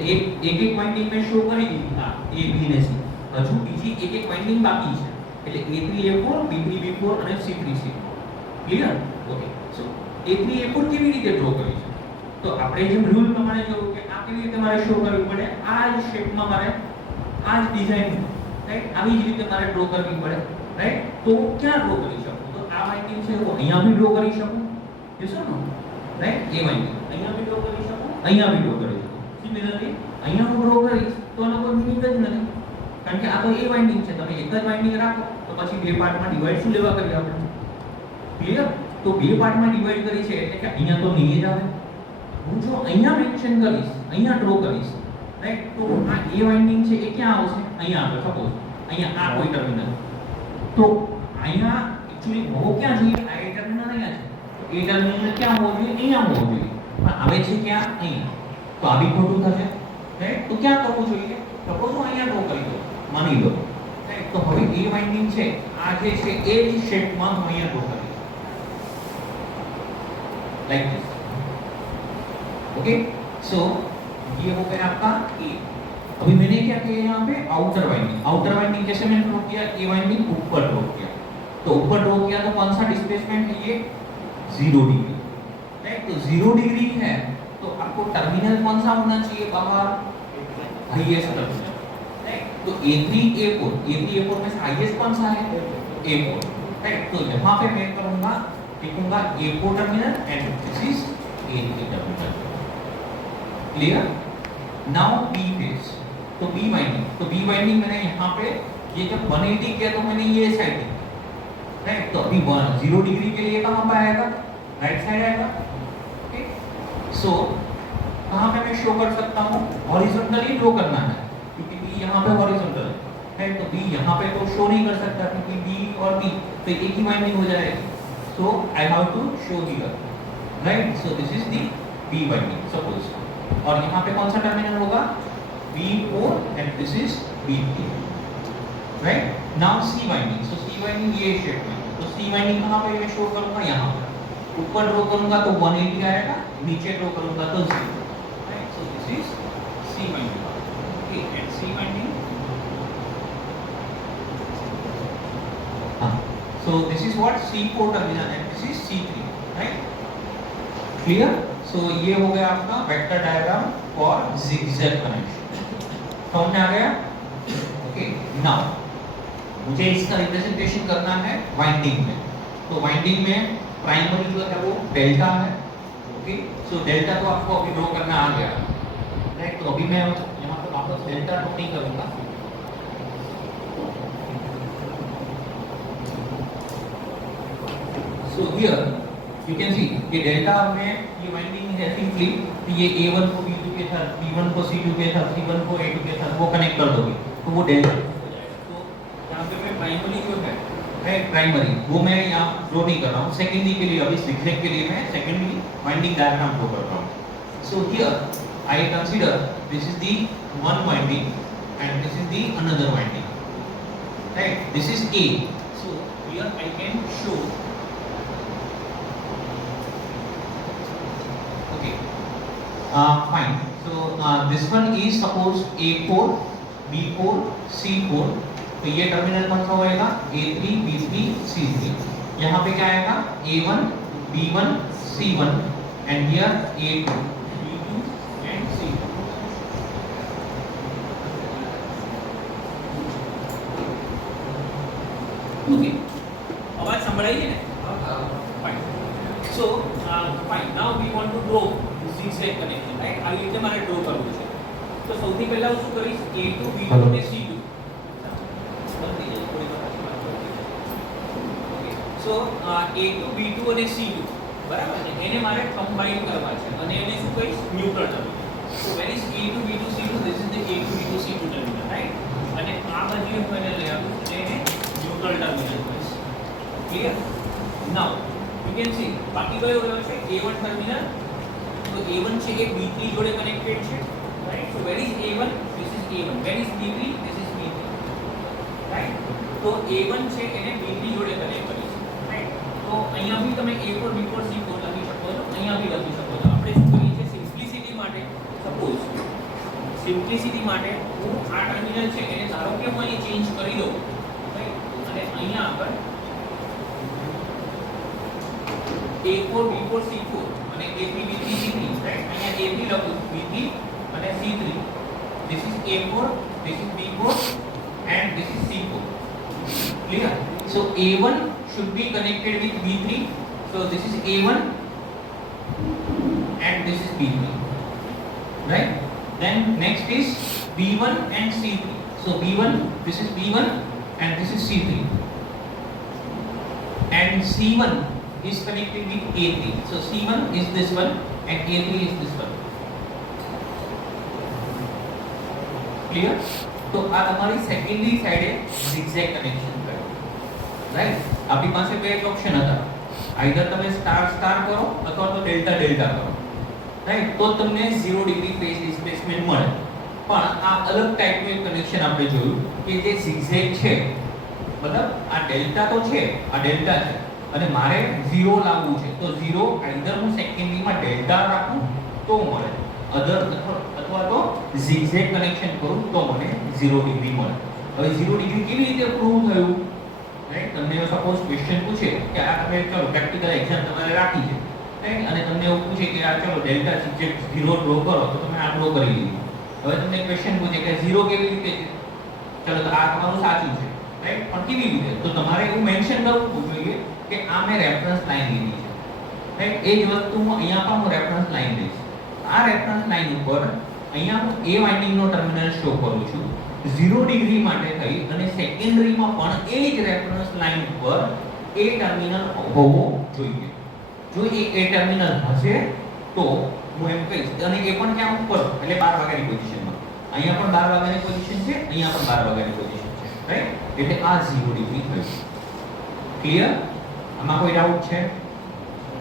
એક વાઇન્ડિંગ મેં શો કરી દીધી, હા, A B અને C. હજુ બીજી એક વાઇન્ડિંગ બાકી છે. એટલે A3 A4 B3 B4 અને C3 C4. ક્લિયર? ઓકે. સો A3 A4 કેવી રીતે ડ્રો કરી છે? તો આપણે જેમ રૂલ પ્રમાણે જોયું કે આ કેવી રીતે મારે શો કરવી પડે? આ જ શેપમાં મારે આ જ ડિઝાઇન, રાઈટ? આવી જ રીતે મારે ડ્રો કરવી પડે, રાઈટ? તો ક્યાં ડ્રો કરી શકું? તો આ વાઇન્ડિંગ છે હું અહીંયા બી ડ્રો કરી શકું, yes or no? Right? A winding અહીંયા બી ડ્રો કરી શકું, અહીંયા બી ડ્રો કરી શકું. સિમિલરલી અહીંયા હું ડ્રો કરીશ તો એનો કોઈ મીનિંગ જ નથી, કારણ કે આ તો એ વાઇન્ડિંગ છે. તમે એક જ વાઇન્ડિંગ રાખો તો પછી બે પાર્ટમાં ડિવાઈડ શું લેવા કરી આપણે? ક્લિયર? તો બે પાર્ટમાં ડિવાઈડ કરી છે એટલે કે અહીંયા તો નહીં જ આવે. હું જો અહીંયા મેન્શન કરીશ, અહીંયા ડ્રો કરીશ, રાઈટ? તો આ એ વાઇન્ડિંગ છે એ ક્યાં આવશે? અહીંયા આવે. સપોઝ અહીંયા આ કોઈ ટર્મિનલ, તો અહીંયા એક્ચ્યુઅલી હોવો ક્યાં જોઈએ? આ એ ટર્મિનલ અહીંયા છે. તો એ ટર્મિનલ ક્યાં હોવો જોઈએ? અહીંયા હોવો જોઈએ. પણ આવે છે ક્યાં? અહીંયા. તો આ બી ખોટું થશે, રાઈટ? તો ક્યાં કરવું જોઈએ? સપોઝ હું અહીંયા ડ્રો કરી દઉં, માની લો, રાઈટ? તો હવે એ વાઇન્ડિંગ છે આ જે છે એ જ શેપમાં હું અહીંયા ડ્રો કરીશ, लाइक दिस. ओके, सो ये हो गया आपका ए. अभी मैंने क्या किया यहाँ पे? आउटर वाइंडिंग कैसे मैंने ड्रॉ किया? ए वाइंडिंग ऊपर ड्रॉ किया. तो ऊपर ड्रॉ किया तो कौन सा डिस्प्लेसमेंट है ये? 0 डिग्री, राइट? तो 0 डिग्री है तो आपको टर्मिनल कौन सा होना चाहिए बाहर? Highest terminal, right? तो A3 A4 में से हाईएस्ट कौन सा है? A4, right? तो यहाँ पे मैं करूँगा, लिखूंगा A4 terminal and this is A3 terminal. Clear? Now B phase. तो B वाइंडिंग मैंने यहाँ पे ये जब 180 किया तो मैंने ये साइड दी, राइट? तो अभी 0 डिग्री के लिए कहाँ पे आएगा? राइट साइड आएगा. ओके, सो कहाँ पे मैं शो कर सकता हूँ? हॉरिजॉन्टली ड्रॉ करना है क्योंकि B यहाँ पे हॉरिजॉन्टल है, राइट? तो B यहाँ पे तो शो नहीं कर सकता क्योंकि B और B तो एक ही वाइंडिंग हो जाएगी. So I have to show here, right? So this is the B winding, suppose. और यहाँ पे कौन सा टर्मिनल होगा? B4 and this is B3, right? Now C winding. So C winding ये शेप में. तो C winding कहाँ पे मैं शो करूँगा? यहाँ पर. ऊपर ड्रॉ करूँगा तो 180 आएगा, नीचे ड्रॉ करूँगा तो 0, right? So this is C winding. Okay, and C winding. So this is what? C4 terminal and this is C3, right? Clear? So ये हो गया आपका vector diagram for zigzag connection. समझ में आ गया? ओके, नाउ मुझे इसका रिप्रेजेंटेशन करना है वाइंडिंग में. तो वाइंडिंग में प्राइमरी जो है वो डेल्टा है. ओके, सो डेल्टा तो आपको अभी ड्रॉ करना आ गया, राइट? तो अभी मैं यहाँ पर वापस डेल्टा ड्रॉ नहीं करूँगा. So here you can see ये डेल्टा में ये वाइंडिंग है सिंपली तो ये A1 को B2 के साथ, B1 को C2 के साथ, C1 को A2 के साथ वो कनेक्ट कर दोगे तो वो डेल्टा हो जाएगा। तो यहाँ पे मैं प्राइमरी जो है प्राइमरी वो मैं यहाँ ड्रॉ नहीं कर रहा हूँ, सेकेंडरी के लिए, अभी zigzag के लिए मैं सेकेंडरी वाइंडिंग डायग्राम ड्रॉ कर रहा हूँ। So here I consider this is the one winding and this is the another winding, right? This is A. So here I can show, okay, fine. So this one is suppose A4, B4, C4. तो ये टर्मिनल कौन सा होएगा? A3, B3, C3. यहाँ पे क्या आएगा? A1, B1, C1 and here A2, B2 and C2. Okay. आवाज संभळाई है ना? Fine. So fine. Now we want to draw zigzag connection, right? આ રીતે મારે ડ્રો કરવું છે. તો સૌથી પહેલા હું શું કરીશ? A2, B2 અને C2. So A2, B2 અને C2 બરાબર છે, એને મારે કમ્બાઈન કરવા છે અને એને શું કહીશ? Neutral terminal. So where is A2, B2, C2? This is the A2, B2, C2 terminal, right? અને આ બાજુએ હું એને લઈ આવું છું, એને ન્યુટ્રલ ટર્મિનલ કહીશ. Clear? Now you can see બાકી કયો રહ્યો છે? A1 terminal. તો A1 છે એ B3 જોડે કનેક્ટેડ છે, right? So where is A1? This is A1. Where is B3? This is B3, right? તો A1 છે એને B3 જોડે કનેક્ટ કરી છે, રાઈટ? તો અહીંયા બી તમે A4, B4, C4 લખી શકો છો, અહીંયા બી લખી શકો છો. આપણે શું કરીએ છીએ સિમ્પ્લિસિટી માટે, સપોઝ સિમ્પ્લિસિટી માટે હું આ ટર્મિનલ છે એને ધારો કે હું અહીં ચેન્જ કરી દઉં, રાઈટ? અને અહીંયા આગળ A4, B4, C4 અને A3, B3, C3, રાઈટ? અહીંયા A3 લખું, B3 અને C3. This is A4, this is B4 and this is C4. Clear? So A1 should be connected with B3. So this is A1 and this is B3. Right? Then next is B1 and C3. So B1, this is B1 and this is C3. And C1 is connected with A3. So C1 is this one and A3 is this one. Clear? તો આ તમારી સેકન્ડરી સાઈડે zigzag કનેક્શન કરે, રાઈટ? આપણી પાસે બે જ ઓપ્શન હતા, આઈધર તમે સ્ટાર સ્ટાર કરો અથવા તો ડેલ્ટા ડેલ્ટા કરો, રાઈટ? તો તમને 0 ડિગ્રી ફેઝ ડિસ્પ્લેસમેન્ટ મળે. પણ આ અલગ ટાઈપનું એક કનેક્શન આપણે જોયું કે જે zigzag છે, મતલબ આ ડેલ્ટા તો છે, આ ડેલ્ટા છે અને મારે 0 લાવવું છે, તો 0 આઈધર હું સેકન્ડરીમાં ડેલ્ટા રાખું તો મળે, અધર અથવા તો zigzag કનેક્શન કરું તો મને 0 ડિગ્રી મળે. હવે 0 ડિગ્રી કેવી રીતે પ્રૂવ થયું, રાઈટ? તમને સપોઝ ક્વેશ્ચન પૂછે કે આ તમે ચલો પ્રેક્ટિકલ એક્ઝામ તમારે રાખી છે, રાઈટ? અને તમને એવું પૂછે કે આ ચલો ડેલ્ટા zigzag 0 ડ્રો કરો, તો તમે આ ડ્રો કરી લીધું. હવે તમને ક્વેશ્ચન પૂછે કે 0 કેવી રીતે છે, ચલો તો આ તમારું સાચું છે, રાઈટ? પણ કેવી રીતે? તો તમારે એવું મેન્શન કરવું જોઈએ કે આ મેં રેફરન્સ લાઈન લીધી છે, રાઈટ? એ જ વસ્તુ હું અહીંયા પણ હું રેફરન્સ લાઈન લઈશ. આ રેફરન્સ લાઈન ઉપર અહીંયા હું A વાઇન્ડિંગ નો ટર્મિનલ શો કરું છું 0 ડિગ્રી માટે થઈ, અને સેકન્ડરીમાં પણ એ જ રેફરન્સ લાઈન ઉપર A ટર્મિનલ હોવો જોઈએ. જો એ ટર્મિનલ હશે તો હું એમ કહીશ, અને એ પણ ક્યાં ઉપર, એટલે 12 વાગ્યાની પોઝિશનમાં. અહીંયા પણ 12 વાગ્યાની પોઝિશન છે, અહીંયા પણ 12 વાગ્યાની પોઝિશન છે, રાઈટ? એટલે આ 0 ડિગ્રી થયું. ક્લિયર? આમાં કોઈ ડાઉટ છે?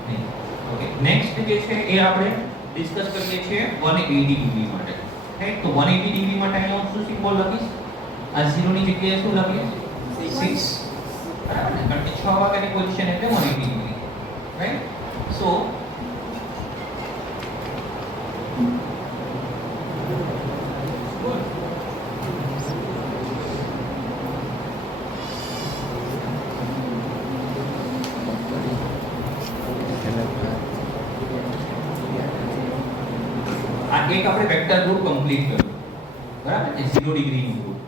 નહીં. ઓકે, નેક્સ્ટ જે છે એ આપણે ડિસ્કસ કરીએ છીએ 180 ડિગ્રી માટે, રાઈટ? તો 180 ડિગ્રી માટે અહીંયા હું શું સિમ્બોલ લખીશ? આ 0 ની જગ્યાએ શું લખીએ? 6, બરાબર ને? કારણ કે 6 વાગ્યાની પોઝિશન એટલે 180 ડિગ્રી, રાઈટ? સો એક આપણે વેક્ટર ગ્રુપ કમ્પ્લીટ કર્યું, બરાબર છે? 0 ડિગ્રીનું ગ્રુપ.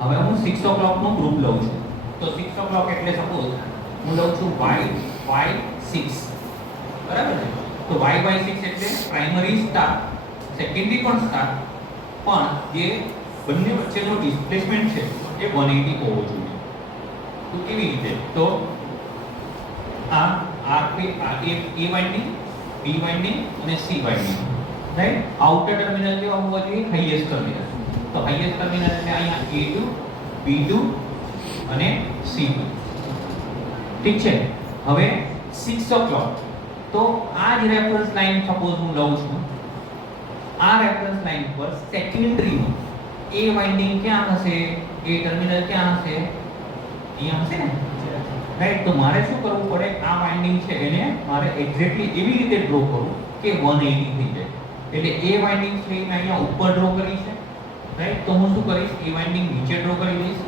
હવે હું 6 o'clock નું ગ્રુપ લઉં છું. તો 6 o'clock એટલે સપોઝ હું લઉં છું y6, બરાબર છે? તો y6 એટલે પ્રાઇમરી સ્ટાર, સેકન્ડરી પણ સ્ટાર, પણ જે બંને વચ્ચેનો ડિસ્પ્લેસમેન્ટ છે એ 180 હોવો જોઈએ. તો કેવી રીતે? તો આ A વાઇન્ડિંગ, B વાઇન્ડિંગ અને C winding, right outer terminal કેવા હોવા જોઈએ હાઈએસ્ટ ટર્મિનલ તો હાઈએસ્ટ ટર્મિનલ એટલે અહીંયા A2 B2 અને C2 ઠીક છે હવે 6 o'clock તો આ જ રેફરન્સ લાઈન સપોઝ હું લઉં છું આ રેફરન્સ લાઈન પર સેકન્ડરી નો A વાઇન્ડિંગ ક્યાં હશે A ટર્મિનલ ક્યાં હશે અહીંયા હશે ને રાઈટ તો મારે શું કરવું પડે આ વાઇન્ડિંગ છે એને મારે એક્ઝેક્ટલી એવી રીતે ડ્રો કરું કે 180 થઈ જાય એટલે A વાઇન્ડિંગ છે મેં અહીંયા ઉપર ડ્રો કરી છે રાઈટ તો હું શું કરીશ A વાઇન્ડિંગ નીચે ડ્રો કરી દઈશ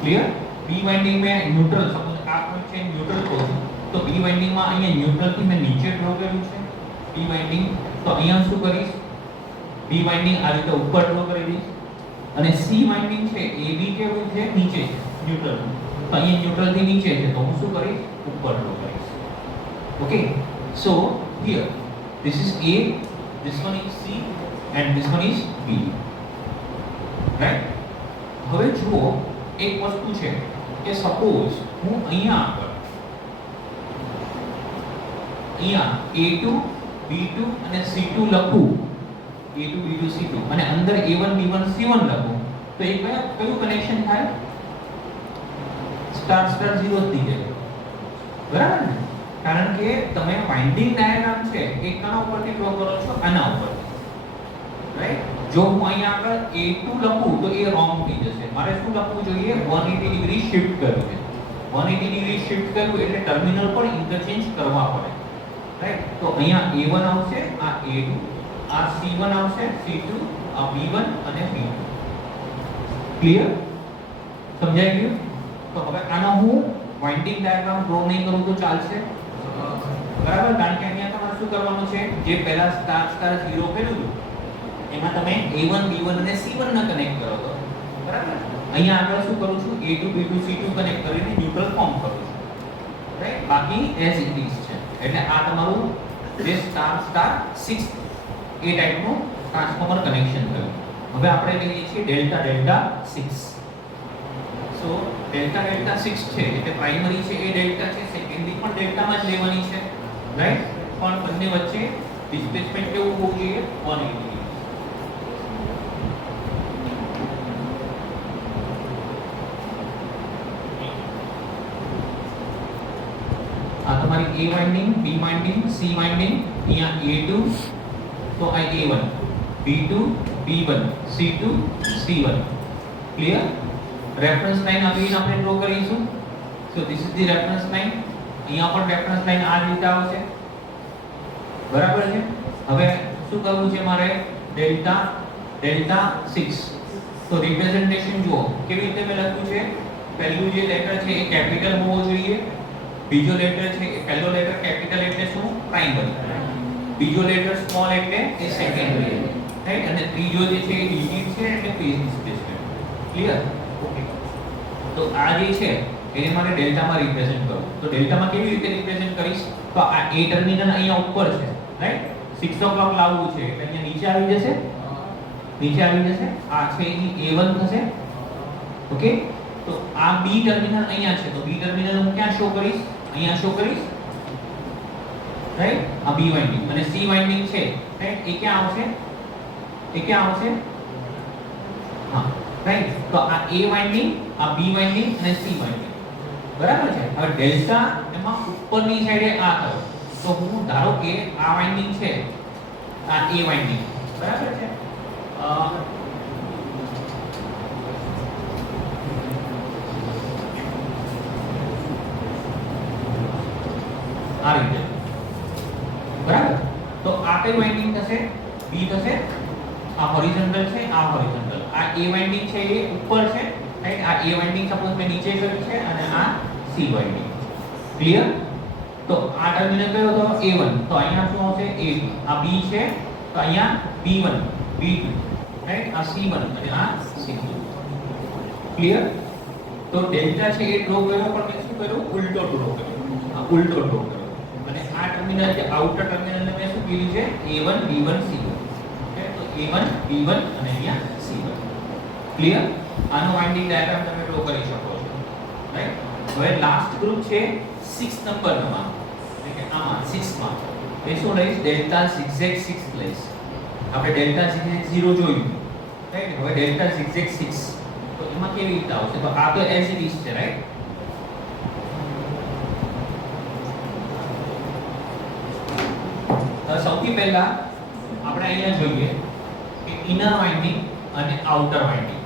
ક્લિયર B વાઇન્ડિંગ મેં ન્યુટ્રલ સપોઝ આ પોઈન્ટ છે ન્યુટ્રલ કહું છું તો B વાઇન્ડિંગ માં અહીંયા ન્યુટ્રલ થી મેં નીચે ડ્રો કર્યું છે B વાઇન્ડિંગ તો અહીંયા શું કરીશ B વાઇન્ડિંગ આ રીતે ઉપર ડ્રો કરી દઈશ અને C વાઇન્ડિંગ છે AB કેવું છે નીચે છે ન્યુટ્રલ તો અહીંયા ન્યુટ્રલ થી નીચે છે તો હું શું કરીશ ઉપર ડ્રો કરીશ okay so here this is A this one is C and this one is B right હવે જુઓ એક વસ્તુ છે કે સપોઝ હું અહીંયા આગળ અહીંયા A2 B2 અને C2 લખું A2 B2 C2 અને અંદર A1 B1 C1 લખું તો એક કયું કનેક્શન થાય સ્ટાર સ્ટાર 0 થઈ જાય બરાબર ને કારણ કે તમે વાઇન્ડિંગ ડાયાગ્રામ છે એ કના ઉપરથી ડ્રો કરો છો આના ઉપર રાઈટ જો હું અહીંયા આગળ A2 લખું તો એ રોંગ થઈ જશે મારે શું લખવું જોઈએ 180 ડિગ્રી શિફ્ટ કરવું છે 180 ડિગ્રી શિફ્ટ કરવું એટલે ટર્મિનલ પર ઇન્ટરચેન્જ કરવા પડે રાઈટ તો અહીંયા A1 આવશે આ A2 આ C1 આવશે C2 આ B1 અને B2 ક્લિયર સમજાઈ ગયું તો હવે આનો હું વાઇન્ડિંગ ડાયાગ્રામ ડ્રો નહીં કરું તો ચાલશે બરાબર કારણ કે અહીંયા તમારે શું કરવાનું છે જે પહેલા સ્ટાર સ્ટાર 0 કર્યું હતું એમાં તમે A1 B1 અને C1 ને કનેક્ટ કરો છો બરાબર અહીંયા આગળ શું કરું છું A2 B2 C2 કનેક્ટ કરીને ન્યુટ્રલ ફોર્મ કરું છું રાઈટ બાકી એઝ ઇટ ઇઝ છે એટલે આ તમારું જે સ્ટાર સ્ટાર 6 એ ટાઈપનું ટ્રાન્સફોર્મર કનેક્શન થયું હવે આપણે લઈએ છીએ ડેલ્ટા ડેલ્ટા 6 સો ડેલ્ટા ડેલ્ટા 6 છે એટલે પ્રાઇમરી છે એ ડેલ્ટા છે સેકન્ડરી પણ ડેલ્ટામાં જ લેવાની છે રાઈટ પણ બંને વચ્ચે ડિસ્પ્લેસમેન્ટ કેવું હોવું જોઈએ 180 આ તમારી A winding B winding C winding અહીંયા A2 તો આ A1 B2 B1 C2 C1 clear reference line આપીને આપણે ડ્રો કરીશું સો this is the reference line અહીંયા પણ રેફરન્સ લાઈન આ રીતે આવશે બરાબર છે હવે શું કરવું છે મારે ડેલ્ટા ડેલ્ટા 6 તો રિપ્રેઝન્ટેશન જુઓ કેવી રીતે મેં લખ્યું છે પહેલું જે લેટર છે એ કેપિટલ હોવો જોઈએ બીજો લેટર છે પહેલો લેટર કેપિટલ એટલે શું પ્રાઇમરી બીજો લેટર સ્મોલ એટલે એ સેકન્ડરી રાઈટ અને ત્રીજો જે છે એ ડિજિટ છે એટલે ફેઝ ડિસ્પ્લેસમેન્ટ ક્લિયર ઓકે તો આ જે છે એને મારે ડેલ્ટામાં રિપ્રેઝન્ટ કરવું તો ડેલ્ટામાં કેવી રીતે રિપ્રેઝન્ટ કરીશ તો આ A ટર્મિનલ અહીંયા ઉપર છે રાઈટ 6 o'clock લાવવું છે એટલે અહીંયા નીચે આવી જશે આ છે એ A1 થશે ઓકે તો આ B ટર્મિનલ અહીંયા છે તો B ટર્મિનલ હું ક્યાં શો કરીશ અહીંયા શો કરીશ રાઈટ આ B વાઇન્ડિંગ અને C વાઇન્ડિંગ છે રાઈટ એ ક્યાં આવશે હા રાઈટ તો આ A વાઇન્ડિંગ આ B વાઇન્ડિંગ અને C વાઇન્ડિંગ બરાબર છે હવે ડેલ્ટા એમાં ઉપરની સાઈડે આ થયો તો હું ધારો કે આ વાઇન્ડિંગ છે આ A વાઇન્ડિંગ બરાબર છે આ રીતે બરાબર તો આ કઈ વાઇન્ડિંગ થશે B થશે આ હોરિઝોન્ટલ છે આ હોરિઝોન્ટલ આ A વાઇન્ડિંગ છે એ ઉપર છે રાઈટ આ A વાઇન્ડિંગ સપોઝ મેં નીચે કરી છે અને આ C વાઇન્ડિંગ ક્લિયર તો આ ટર્મિનલ કયો હતો A1 તો અહીંયા શું આવશે A2 આ B છે તો અહીંયા B1 B2 રાઈટ આ C1 અને આ C2 ક્લિયર તો ડેલ્ટા છે એ ડ્રો કર્યો પણ મેં શું કર્યું ઉલટો ડ્રો કર્યો અને આ ટર્મિનલ જે આઉટર ટર્મિનલ ને મેં શું કીધું છે A1 B1 C1 ઓકે તો A1 B1 અને અહીંયા C1 ક્લિયર આનો વાઇન્ડિંગ ડાયાગ્રામ તમે ડ્રો કરી શકો છો રાઈટ હવે લાસ્ટ ગ્રુપ છે 6 નંબરમાં એટલે કે આમાં 6 માં એ શું લઈશ ડેલ્ટા zigzag 6 લઈશ. આપણે ડેલ્ટા zigzag 0 જોયું રાઈટ. હવે ડેલ્ટા zigzag 6 તો એમાં કેવી રીતે આવશે? તો આ તો એઝ ઇટ ઇઝ છે રાઈટ. તો સૌથી પહેલા આપણે અહીંયા જોઈએ કે ઇનર વાઇન્ડિંગ અને આઉટર વાઇન્ડિંગ.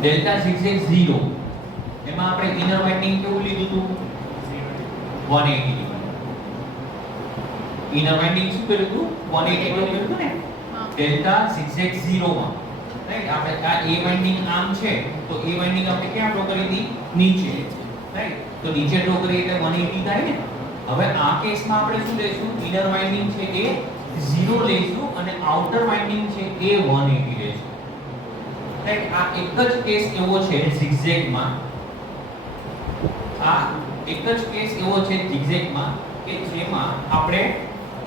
ડેલ્ટા zigzag 0 એમાં આપણે ઇનર વાઇન્ડિંગ કેવું લીધું હતું? 180 ઇનર વાઇન્ડિંગ શું કર્યું હતું? 180 કર્યું હતું ને ડેલ્ટા zigzag 0 માં રાઈટ. આપણે આ A વાઇન્ડિંગ આમ છે તો A વાઇન્ડિંગ આપણે ક્યાં ડ્રો કરી હતી? નીચે રાઈટ. તો નીચે ડ્રો કરી એટલે 180 થાય ને. હવે આ કેસમાં આપણે શું લઈશું? ઇનર વાઇન્ડિંગ છે એ 0 લઈશું અને આઉટર વાઇન્ડિંગ છે એ 180 લઈશું રાઈટ. આ એક જ કેસ એવો છે zigzag માં. આ એક જ કેસ એવો છે zigzag માં કે જેમાં આપણે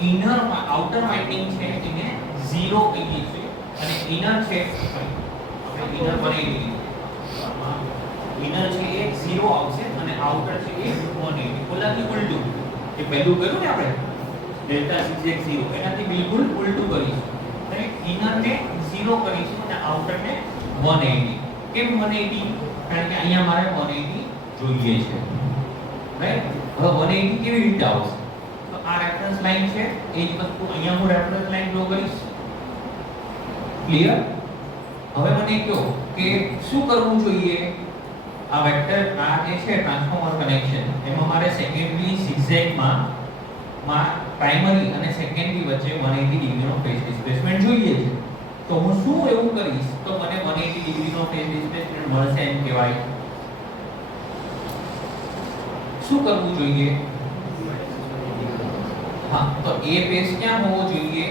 ઇનર આઉટર વાઇન્ડિંગ છે એને 0 કહીએ છીએ અને ઇનર છે આપણે ઇનર બનાવી દીધી. ઇનર છે એ 0 આવશે અને આઉટર છે એ 180. ઓલાથી ઉલટું એ પહેલું કર્યું ને આપણે ડેલ્ટા zigzag 0 એનાથી બિલકુલ ઉલટું કરીશું રાઈટ. ઇનર ને 0 કરીશું અને આઉટર ને 180. કેમ 180? કારણ કે અહીંયા મારે 180 જોઈએ છે રાઈટ. હવે 180 કેવી રીતે આવશે? તો આ રેફરન્સ લાઈન છે એ જ વસ્તુ અહીંયા હું રેફરન્સ લાઈન ડ્રો કરીશ. ક્લિયર? હવે મને કહો કે શું કરવું જોઈએ? આ વેક્ટર આ જે છે ટ્રાન્સફોર્મર કનેક્શન એમાં મારે સેકન્ડરી zigzag માં પ્રાઇમરી અને સેકન્ડરી વચ્ચે 180 ડિગ્રીનો ફેઝ ડિસ્પ્લેસમેન્ટ જોઈએ છે. તો હું શું એવું કરીશ તો મને 180 ડિગ્રીનો ફેઝ ડિસ્પ્લેસમેન્ટ મળશે એમ કહેવાય? શું કરવું જોઈએ? હા, તો A ફેઝ ક્યાં હોવો જોઈએ?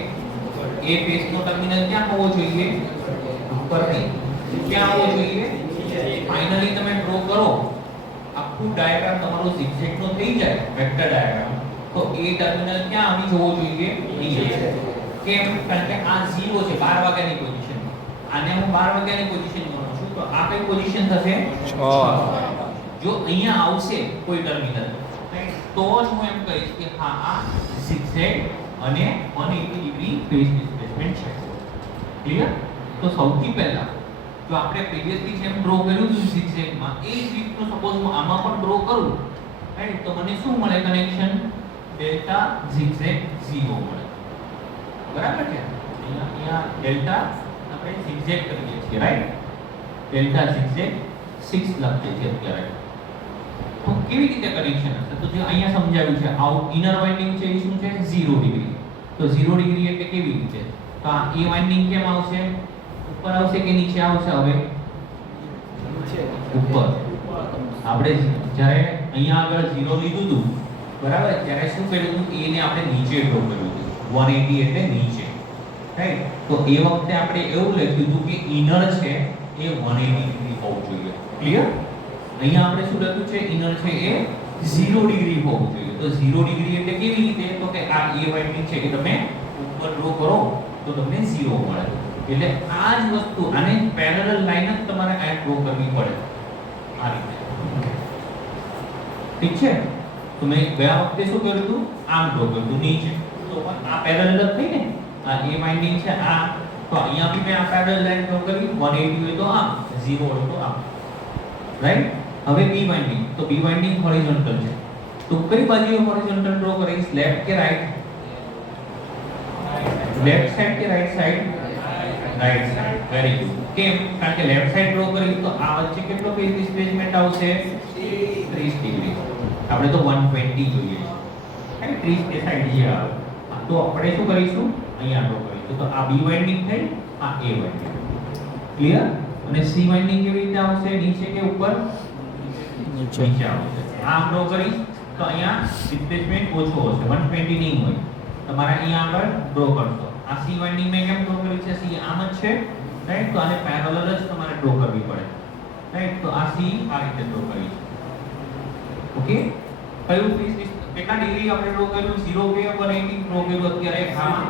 A ફેઝ નો ટર્મિનલ ક્યાં હોવો જોઈએ? ઉપર નહીં. ક્યાં હોવો જોઈએ? ફાઇનલી તમે ડ્રો કરો આખું ડાયાગ્રામ તમારું zigzag નો થઈ જાય વેક્ટર ડાયાગ્રામ તો A ટર્મિનલ ક્યાં આવી જવો જોઈએ? નીચે. કેમ? કારણ કે આ 0 છે 12 વાગ્યાની પોઝિશન. આને હું 12 વાગ્યાની પોઝિશન ગણું છું તો આ કઈ પોઝિશન થશે? 6. જો અહીંયા આવશે કોઈ ટર્મિનલ તો જ હું એમ કહીશ કે હા આ zigzag અને 180 ડિગ્રી ફેઝ ડિસ્પ્લેસમેન્ટ છે. ક્લિયર? તો સૌથી પહેલા જો આપણે પ્રીવિયસલી જેમ ડ્રો કર્યું હતું zigzag માં એ જ રીતનું સપોઝ હું આમાં પણ ડ્રો કરું રાઈટ. તો મને શું મળે કનેક્શન? ડેલ્ટા zigzag 0 મળે. બરાબર છે? અહીંયા ડેલ્ટા આપણે zigzag કરીએ છીએ રાઈટ. ડેલ્ટા zigzag 6 લખીએ છીએ અત્યારે. તો કેવી રીતે કનેક્શન હશે? તો જે અહીંયા સમજાવ્યું છે આઉટ ઇનર વાઇન્ડિંગ છે એ શું છે? 0 ડિગ્રી. તો 0 ડિગ્રી એટલે કેવી રીતે? તો આ A વાઇન્ડિંગ કેમ આવશે? ઉપર આવશે કે નીચે આવશે? હવે ઉપર. આપણે જ્યારે અહીંયા આગળ 0 લીધું હતું બરાબર ત્યારે શું કર્યું હતું? A ને આપણે નીચે ડ્રો કર્યું હતું 180 એટલે નીચે રાઈટ. તો એ વખતે આપણે એવું લખ્યું હતું કે ઇનર છે એ 180 ડિગ્રી હોવું જોઈએ. ક્લિયર? અહીંયા આપણે શું લખ્યું છે? ઇનર છે એ 0 ડિગ્રી હોવું જોઈએ. તો 0 ડિગ્રી એટલે કેવી રીતે? તો કે આ A વાઇન્ડિંગ છે કે તમે ઉપર ડ્રો કરો તો તમને 0 મળે. એટલે આ જ વસ્તુ આને પેરેલલ લાઈન જ તમારે આ ડ્રો કરવી પડે આ રીતે. ઠીક છે? તો મેં ગયા વખતે શું કર્યું હતું? આમ ડ્રો કર્યું હતું નીચે. તો આ પેરેલલ જ થઈ ને. આ A વાઇન્ડિંગ છે આ. તો અહીંયા બી મેં આ પેરેલલ લાઈન ડ્રો કરી 180 હોય તો આમ 0 હોય તો આમ. રાઈટ? હવે B વાઇન્ડિંગ. તો B વાઇન્ડિંગ હોરિઝોન્ટલ છે. તો કઈ બાજુએ હોરિઝોન્ટલ ડ્રો કરીશ? લેફ્ટ કે રાઈટ? લેફ્ટ સાઈડ કે right side? Right side. Very good. કેમ? કારણ કે લેફ્ટ સાઈડ ડ્રો કરી તો આ વચ્ચે કેટલો ફેઝ ડિસ્પ્લેસમેન્ટ આવશે? 30 ડિગ્રી. આપણે તો 120 જોઈએ છે રાઈટ. 30 એ સાઈડ જે આવે તો આપણે શું કરીશું? અહીંયા ડ્રો કરીશું. તો આ B વાઇન્ડિંગ થઈ, આ A વાઇન્ડિંગ. ક્લિયર? અને C વાઇન્ડિંગ કેવી રીતે આવશે? નીચે કે ઉપર? નીચે આવશે. આ ડ્રો કરી તો અહીંયા ડિસ્પ્લેસમેન્ટ ઓછો હશે 120 નહીં હોય. તમારે અહીંયા આગળ ડ્રો કરશો. આ C વાઇન્ડિંગ મેં કેમ ડ્રો કરી છે? C આમ જ છે રાઈટ. તો આને પેરેલલ જ તમારે ડ્રો કરવી પડે રાઈટ. તો આ C આ રીતે ડ્રો કરી છે. ઓકે? કયું ફેઝ કેટલા ડિગ્રી આપણે ડ્રો કર્યું? 0 કે 180 ડ્રો કર્યું અત્યારે? હા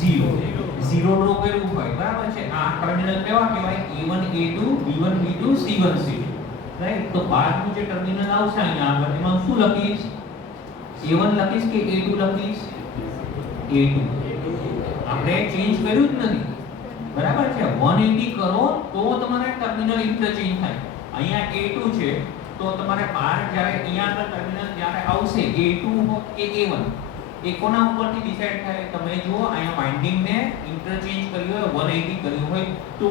0 ડ્રો કર્યું હોય બરાબર છે. આ ટર્મિનલ કેવા કહેવાય? A1 A2 B1 B2 C1 C2 right. તો બહારનું જે ટર્મિનલ આવશે અહીંયા આગળ એમાં શું લખીશ? A1 લખીશ કે A2 લખીશ? A2. આપણે ચેન્જ કર્યું જ નથી, બરાબર છે. 180 કરો તો તમારે ટર્મિનલ ઇન્ટરચેન્જ થાય. અહીંયા A2 છે તો તમારે બહાર જ્યારે અહીંયા આગળ ટર્મિનલ જ્યારે આવશે A2 કે A1 એ કોના ઉપરથી ડિસાઈડ થાય? તમે જુઓ અહીંયા વાઇન્ડિંગ ને ઇન્ટરચેન્જ કર્યું હોય, 180 કર્યું હોય તો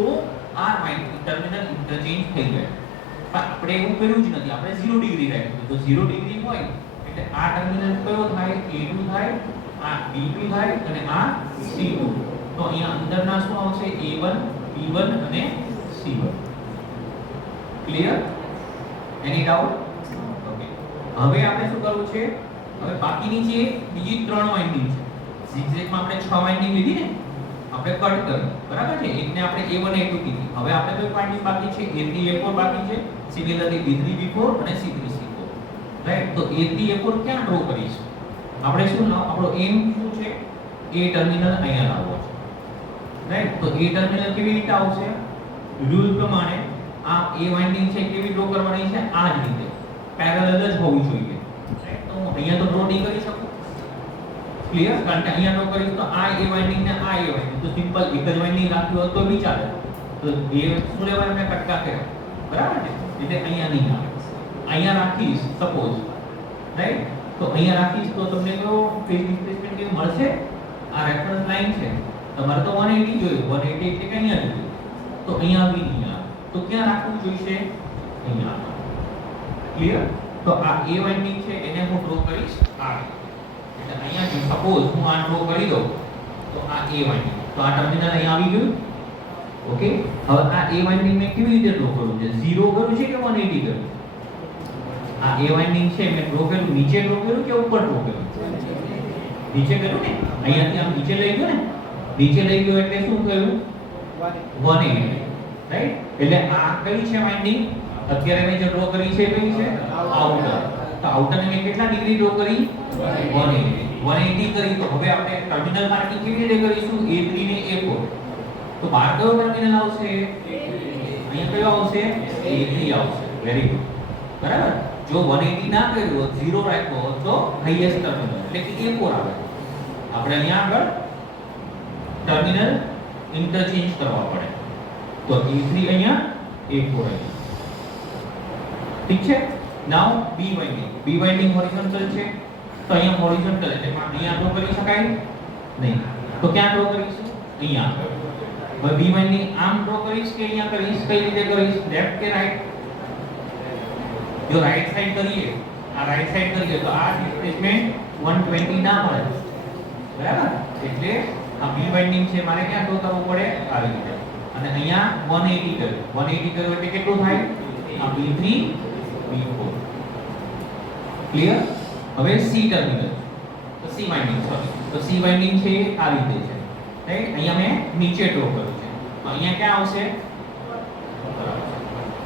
આ વાઇન્ડિંગ ટર્મિનલ ઇન્ટરચેન્જ થઈ જાય. પણ આપણે એવું કર્યું જ નથી, આપણે 0 ડિગ્રી રાખ્યું. તો 0 ડિગ્રી હોય એટલે આ ટર્મિનલ કયો થાય? A2 થાય, આ B2 થાય અને આ C2. તો અહીંયા અંદરના શું આવશે? A1, B1 અને C1. ક્લિયર? એની ડાઉટ? ઓકે. હવે આપણે શું કરવું છે? હવે બાકીની જે બીજી 3 વાઇન્ડિંગ છે, zigzag માં આપણે 6 વાઇન્ડિંગ લીધી ને, આપણે કટ કરી, બરાબર છે. એકને આપણે A1 A2 કીધી. હવે આપણે કોઈ વાઇન્ડિંગ બાકી છે? A3 A4 બાકી છે. સિમિલરલી B3 B4 અને C3 C4. રાઈટ? તો A3 A4 ક્યાં ડ્રો કરીશું? આપણે શું આપણો એમ શું છે? A ટર્મિનલ અહીંયા લાવવો છે. રાઈટ? તો A ટર્મિનલ કેવી રીતે આવશે? રૂલ પ્રમાણે આ A વાઇન્ડિંગ છે કેવી ડ્રો કરવાની છે? આ જ રીતે પેરેલલ જ હોવી જોઈએ. રાઈટ? તો હું અહીંયા તો ડ્રો નહીં કરી શકું. ક્લિયર? કારણ કે અહીંયા ડ્રો કરીશ તો આ A વાઇન્ડિંગ ને આ A વાઇન્ડિંગ તો સિમ્પલ એક જ વાઇન્ડિંગ રાખ્યું હોત તો બી ચાલે. તો એ શું લેવાય? મેં કટકા કર્યા, બરાબર ને? એટલે અહીંયા નહીં આવે. અહીંયા રાખીશ સપોઝ, રાઈટ? તો અહીંયા રાખીશ તો તમને કયો ફેઝ ડિસ્પ્લેસમેન્ટ કેવું મળશે? આ રેફરન્સ લાઈન છે, તમારે તો 180 જોઈએ. 180 એટલે કે અહીંયા જોઈએ. તો અહીંયા બી નહીં આવે. તો ક્યાં રાખવું જોઈશે? અહીંયા. ક્લિયર? તો આ A વાઇન્ડિંગ છે એને હું ડ્રો કરીશ આ. એટલે અહીંયા જો સપોઝ હું આ ડ્રો કરી દઉં તો આ A વાઇન્ડિંગ. તો આ ટર્મિનલ અહીંયા આવી ગયું. ઓકે. હવે આ A વાઇન્ડિંગ ને કેવી રીતે ડ્રો કરવું છે? 0 કર્યું છે કે 180 કર્યું? આ A વાઇન્ડિંગ છે મેં ડ્રો કર્યું, નીચે ડ્રો કર્યું કે ઉપર ડ્રો કર્યું? નીચે કર્યું ને. અહીંયાથી આમ નીચે લઈ ગયો ને. નીચે લઈ ગયો એટલે શું થયું? 180. રાઈટ? એટલે આ કઈ છે વાઇન્ડિંગ? અત્યારે મેં જે ડ્રો કરી છે કઈ છે? આઉટર. તો આઉટર ને મેં કેટલા ડિગ્રી ડ્રો કરી? 180. 180 કરી. તો હવે આપણે ટર્મિનલ માર્કિંગ કેવી રીતે કરીશું? A3 ને A4. તો બહાર કયો ટર્મિનલ આવશે? અહીંયા કયો આવશે? A3 આવશે. Very good. બરાબર? જો 180 ના કર્યો, 0 રાખ્યો તો હાઈએસ્ટ ટર્મિનલ એટલે કે A4 આવે. આપણે અહીંયા આગળ ટર્મિનલ ઇન્ટરચેન્જ કરવા પડે. તો A3 અહીંયા, A4 અહીંયા. ઠીક છે? નાઉ B winding. B winding horizontal છે. તો અહીંયા હોરિઝોન્ટલ એટલે અહીંયા ડ્રો કરી શકાય નહીં. તો ક્યાં ડ્રો કરીશું? અહીંયા. હવે B વાઇન્ડિંગ આમ ડ્રો કરીશ કે અહીંયા કરીશ? કઈ રીતે કરીશ? લેફ્ટ કે રાઈટ? જો રાઈટ સાઈડ કરીએ, આ રાઈટ સાઈડ કરીએ તો આ ડિસ્પ્લેસમેન્ટ 120 ના મળે. બરાબર? એટલે આ B વાઇન્ડિંગ છે મારે ક્યાં ડ્રો કરવું પડે? આવી રીતે. અને અહીંયા 180 કર્યું. 180 કર્યું એટલે કેટલું થાય? આ B3 B4. ક્લિયર? હવે C ટર્મિનલ. તો C વાઇન્ડિંગ તો C વાઇન્ડિંગ છે આ રીતે છે. રાઈટ? અહીંયા મેં નીચે ડ્રો કર્યું છે. તો અહીંયા ક્યાં આવશે?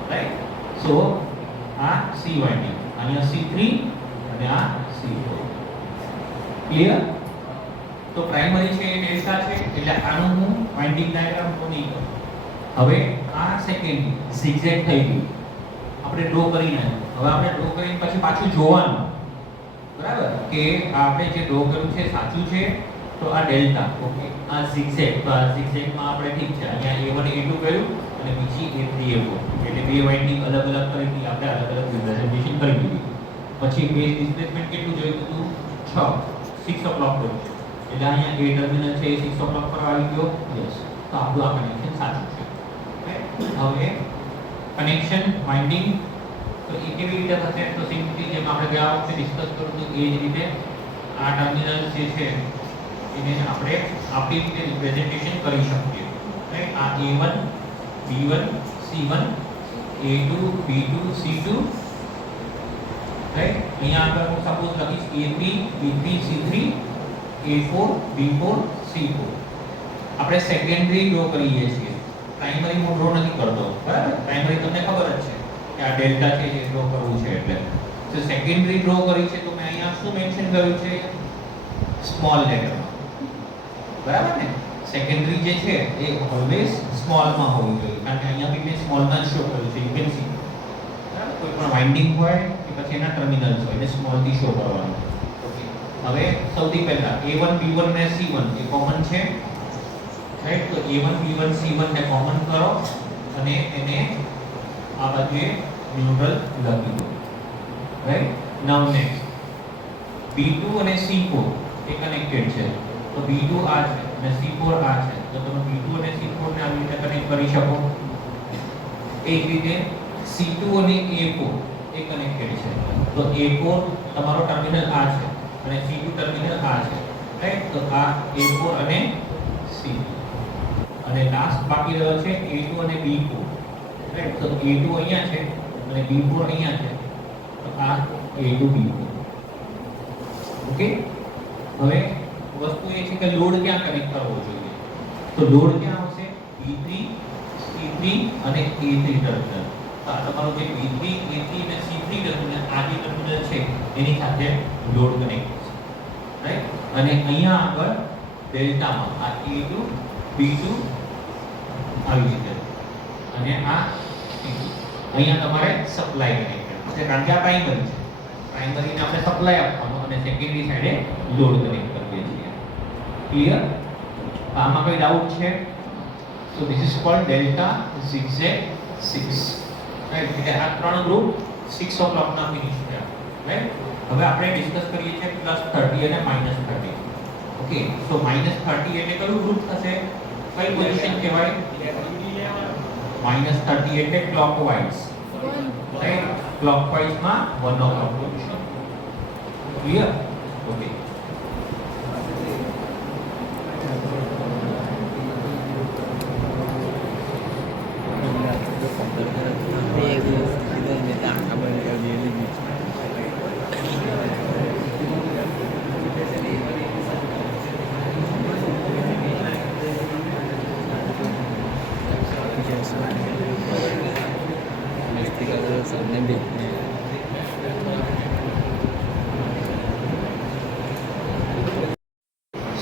રાઈટ? સો આ C વાઇન્ડિંગ, અહીંયા C3 અને આ C4. ક્લિયર? તો પ્રાઇમરી છે એ ડેલ્ટા છે એટલે આનું હું વાઇન્ડિંગ ડાયાગ્રામ તો નહીં કરું. હવે આ સેકન્ડરી zigzag થઈ ગયું. આપણે ડ્રો કરીને હવે આપણે ડ્રો કરીને પછી પાછું જોવાનું, બરાબર, કે આપણે જે ડ્રો કર્યું છે સાચું છે. તો આ ડેલ્ટા, ઓકે. આ zigzag, તો આ zigzag માં આપણે ઠીક છે અહીંયા A1 A2 કર્યું અને બીજી A3 A4 એટલે બે વાઇન્ડિંગ અલગ અલગ કરી દીધી. આપણે અલગ અલગ રિપ્રેઝન્ટેશન કરી દીધી. પછી ફેઝ ડિસ્પ્લેસમેન્ટ કેટલું જોઈતું હતું? 6 o'clock કર્યું છે એટલે અહીંયા A ટર્મિનલ છે એ 6 o'clock પર આવી ગયો. યસ. તો આપણું આ કનેક્શન સાચું છે. હવે કનેક્શન વાઇન્ડિંગ તો એ કેવી રીતે થશે? તો સિમ્પલી જેમ આપણે ગયા વખતે ડિસ્કસ કર્યું હતું એ જ રીતે આ ટર્મિનલ જે છે એને આપણે આપણી રીતે રિપ્રેઝન્ટેશન કરી શકીએ. રાઈટ? આ A1 B1 C1 A2 B2 C2. Right? અહીંયા આગળ હું સપોઝ લખીશ A3 B3 C3 A4 B4 C4. આપણે સેકન્ડરી ડ્રો કરીએ છીએ. પ્રાઇમરી હું ડ્રો નથી કરતો, બરાબર? પ્રાઇમરી તમને ખબર જ છે કે આ ડેલ્ટા છે જે ડ્રો કરવું છે એટલે. તો સેકન્ડરી ડ્રો કરી છે તો મેં અહીંયા શું મેન્શન કર્યું છે? સ્મોલ લેટરમાં. બરાબર ને? સેકન્ડરી જે છે એ ઓલવેઝ સ્મોલમાં હોવી જોઈએ કારણ કે અહીંયા બી મેં સ્મોલમાં શો કર્યું છે. You can see. બરાબર? કોઈ પણ વાઇન્ડિંગ હોય કે પછી એના ટર્મિનલ્સ હોય એટલે સ્મોલથી શો કરવાનું. તો A હવે સૌથી પહેલા a1 b1 ને c1 એ કોમન છે, રાઈટ? તો a1 b1 c1 ને કોમન કરો અને એને આ બાજુએ ન્યુટ્રલ લખી દો, રાઈટ? નાઉ નેક્સ્ટ b2 અને c4 એ કનેક્ટેડ છે, તો b2 આ છે અને c4 આ છે, તો તમે b2 અને c4 ને આવી રીતે કનેક્ટ કરી શકો. એક રીતે c2 અને a4 એ કનેક્ટેડ છે, તો a4 તમારો ટર્મિનલ આ છે અને c2 ટર્મિનલ આ છે, રાઈટ? તો આ a4 અને c2 અને લાસ્ટ બાકી રહ્યો છે a2 અને b4, રાઈટ? તો a2 અહીંયા છે અને b4 અહીંયા છે, તો આ a2 b4. ઓકે, હવે વસ્તુ એ છે કે લોડ ક્યાં કનેક્ટ કરવો જોઈએ, તો લોડ ક્યાં આવશે? b3 c3 અને a3 ટર્મિનલ. તો આ તમારો જે b3 a3 અને c3 ટર્મિનલ આ જે ટર્મિનલ છે એની સાથે લોડ કનેક્ટ થશે, રાઈટ? અને અહીંયા આગળ ડેલ્ટામાં આ a2 b2 આવી રીતે અને આ c2 અહીંયા તમારે સપ્લાય કનેક્ટેડ છે, કારણ કે આ પ્રાઇમરી છે, પ્રાઇમરીને આપણે સપ્લાય આપવાનો અને સેકન્ડરી સાઈડે લોડ કનેક્ટ કરીએ છીએ. ક્લિયર? આમાં કોઈ ડાઉટ છે? સો this is called delta zigzag 6, right? એટલે આ ત્રણ ગ્રુપ 6 o'clock ના ફિનિશ થયા, રાઈટ? હવે આપણે ડિસ્કસ કરીએ છીએ +30 અને -30. ઓકે, સો -30 એટલે કયું ગ્રુપ થશે? કઈ પોઝિશન કહેવાય? -30 એટલે ક્લોકવાઇઝ, રાઈટ? ક્લોકવાઇઝ માં 1 o'clock position. Clear? Okay.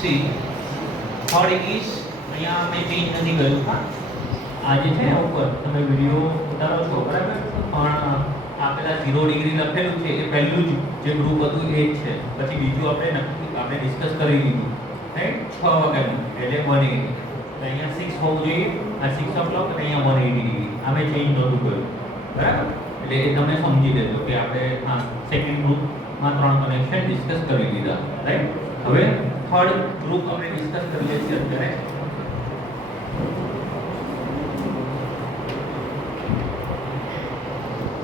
See, third is અહીંયા મેં ચેન્જ નથી કર્યું. હા, આ જે છે ઉપર તમે વિડિયો ઉતારો છો બરાબર, પણ આ પેલા 0 ડિગ્રી લખેલું છે એ પહેલું જે ગ્રુપ હતું એ જ છે, પછી બીજું આપણે ડિસ્કસ કરી લીધું, રાઈટ? 6 વાગ્યાનું એટલે 180. તો અહીંયા 6 હોવું જોઈએ, આ 6 o'clock અને અહીંયા 180 ડિગ્રી. આ મેં ચેન્જ નહોતું કર્યું, બરાબર? એટલે એ તમે સમજી લેજો કે આપણે હા સેકન્ડ ગ્રુપમાં 3 કનેક્શન ડિસ્કસ કરી લીધા, રાઈટ? હવે થર્ડ ગ્રુપ આપણે ડિસ્કસ કરીએ છીએ અત્યારે.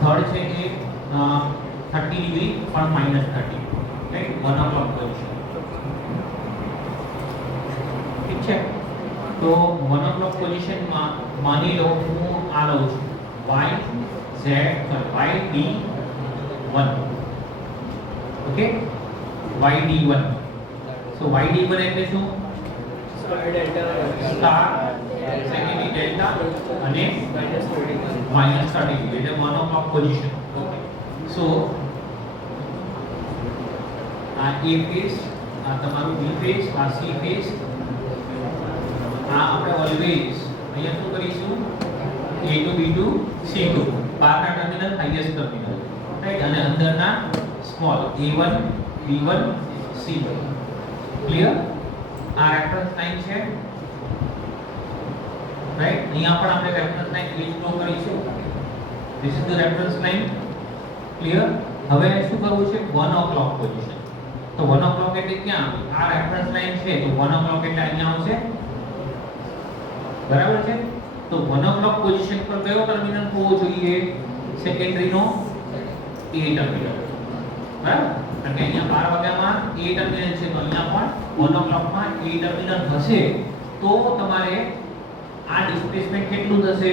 થર્ડ છે એ 30 ડિગ્રી પણ -30, રાઈટ? 1 o'clock position. ઠીક છે, તો 1 o'clock પોઝિશનમાં માની લો હું આ લઉં છું yd1, okay? yd1. So yd1 એટલે શું? સ્ટાર સેકન્ડરી ડેલ્ટા અને -30 એટલે 1 o'clock પોઝિશન. ઓકે, સો આ a ફેઝ, આ તમારું b ફેઝ, આ c ફેઝ, આ આપણે ઓલવેઝ અહીંયા શું કરીશું? a2 b2 c2 બહારના ટર્મિનલ હાઈએસ્ટ ટર્મિનલ, રાઈટ? અને અંદરના small a1 b1 c1. Clear? આ રેફરન્સ લાઈન છે, રાઈટ? અહીંયા પણ આપણે રેફરન્સ લાઈન યુઝ કરીશું. This is the reference line. Clear? હવે શું કરવું છે? 1 o'clock પોઝિશન. તો 1 o'clock એટલે ક્યાં? આ રેફરન્સ લાઈન છે, તો 1 o'clock એટલે અહીંયા આવશે, બરાબર છે? તો 1 o'clock પોઝિશન પર કયો ટર્મિનલ હોવો જોઈએ? સેકન્ડરી નો A ટર્મિનલ, બરાબર? કારણ કે અહીંયા 12 વાગ્યામાં A ટર્મિનલ છે, તો અહીંયા પણ 1 o'clock માં A ટર્મિનલ હશે, તો તમારે આ ડિસ્પ્લેસમેન્ટ કેટલું થશે?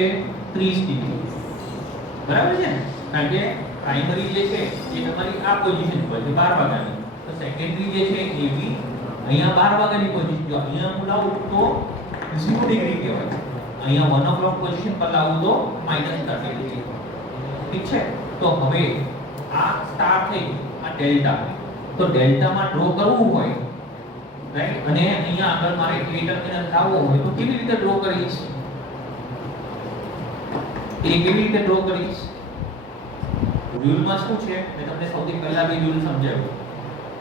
30 ડિગ્રી, બરાબર છે? કારણ કે પ્રાઇમરી જે છે એ તમારી આ પોઝિશન પર છે 12 વાગ્યાની, તો સેકન્ડરી જે છે એ બી અહીંયા 12 વાગ્યાની પોઝિશન. જો અહીંયા હું લાવું તો 0 ડિગ્રી કહેવાય, અહીંયા 1 o'clock પોઝિશન પર લાવું તો -30 ડિગ્રી. ઠીક છે, તો હવે આ સ્ટાર થઈ આ ડેલ્ટા, તો ડેલ્ટામાં ડ્રો કરવું હોય, રાઈટ? અને અહીંયા આગળ મારે A ટર્મિનલ લાવવો હોય તો કેવી રીતે ડ્રો કરીશ? એ કેવી રીતે ડ્રો કરીશ? રૂલમાં શું છે? મેં તમને સૌથી પહેલા બી રૂલ સમજાવ્યો.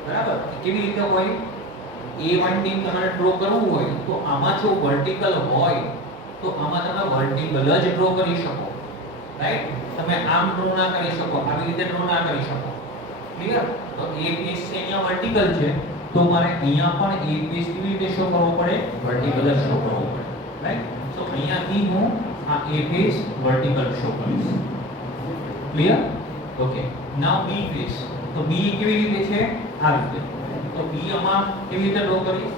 બરાબર કેવી રીતે હોય એ વાઇન્ડિંગ તમારે ડ્રો કરવું હોય તો આમાં જો વર્ટિકલ હોય તો આમાં તમે વર્ટિકલ જ ડ્રો કરી શકો રાઈટ તમે આમ ડ્રો ના કરી શકો આવી રીતે ડ્રો ના કરી શકો ક્લિયર તો એ પીસ છે અહીંયા વર્ટિકલ છે તો મારે અહીંયા પણ એ પીસ કેવી રીતે શો કરવો પડે વર્ટિકલ જ શો કરવો પડે રાઈટ સો અહીંયાથી હું આ એ પીસ વર્ટિકલ શો કરીશ ક્લિયર ઓકે નાઉ બી પીસ તો બી કેવી રીતે છે આ રીતે તો બી આમાં કેવી રીતે ડ્રો કરીશ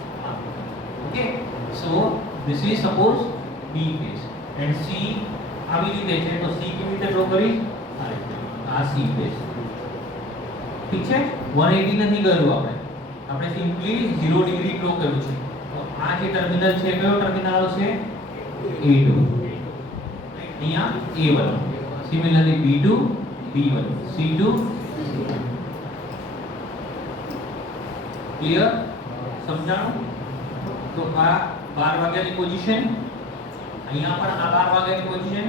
okay so this is suppose B piece and C આવી રીતે છે તો સી કેવી રીતે ડ્રો કરીશ આ રીતે આ સી પીસ ઠીક છે 180 નથી કર્યું આપણે સિમ્પલી 0 ડિગ્રી ડ્રો કર્યું છે તો આ જે ટર્મિનલ છે કયો ટર્મિનલ આવશે A2 અહીંયા A1 similarly B2 B1 C2 clear સમજાણું તો આ 12 વાગ્યાની પોઝિશન અહીંયા પણ આ 12 વાગ્યાની પોઝિશન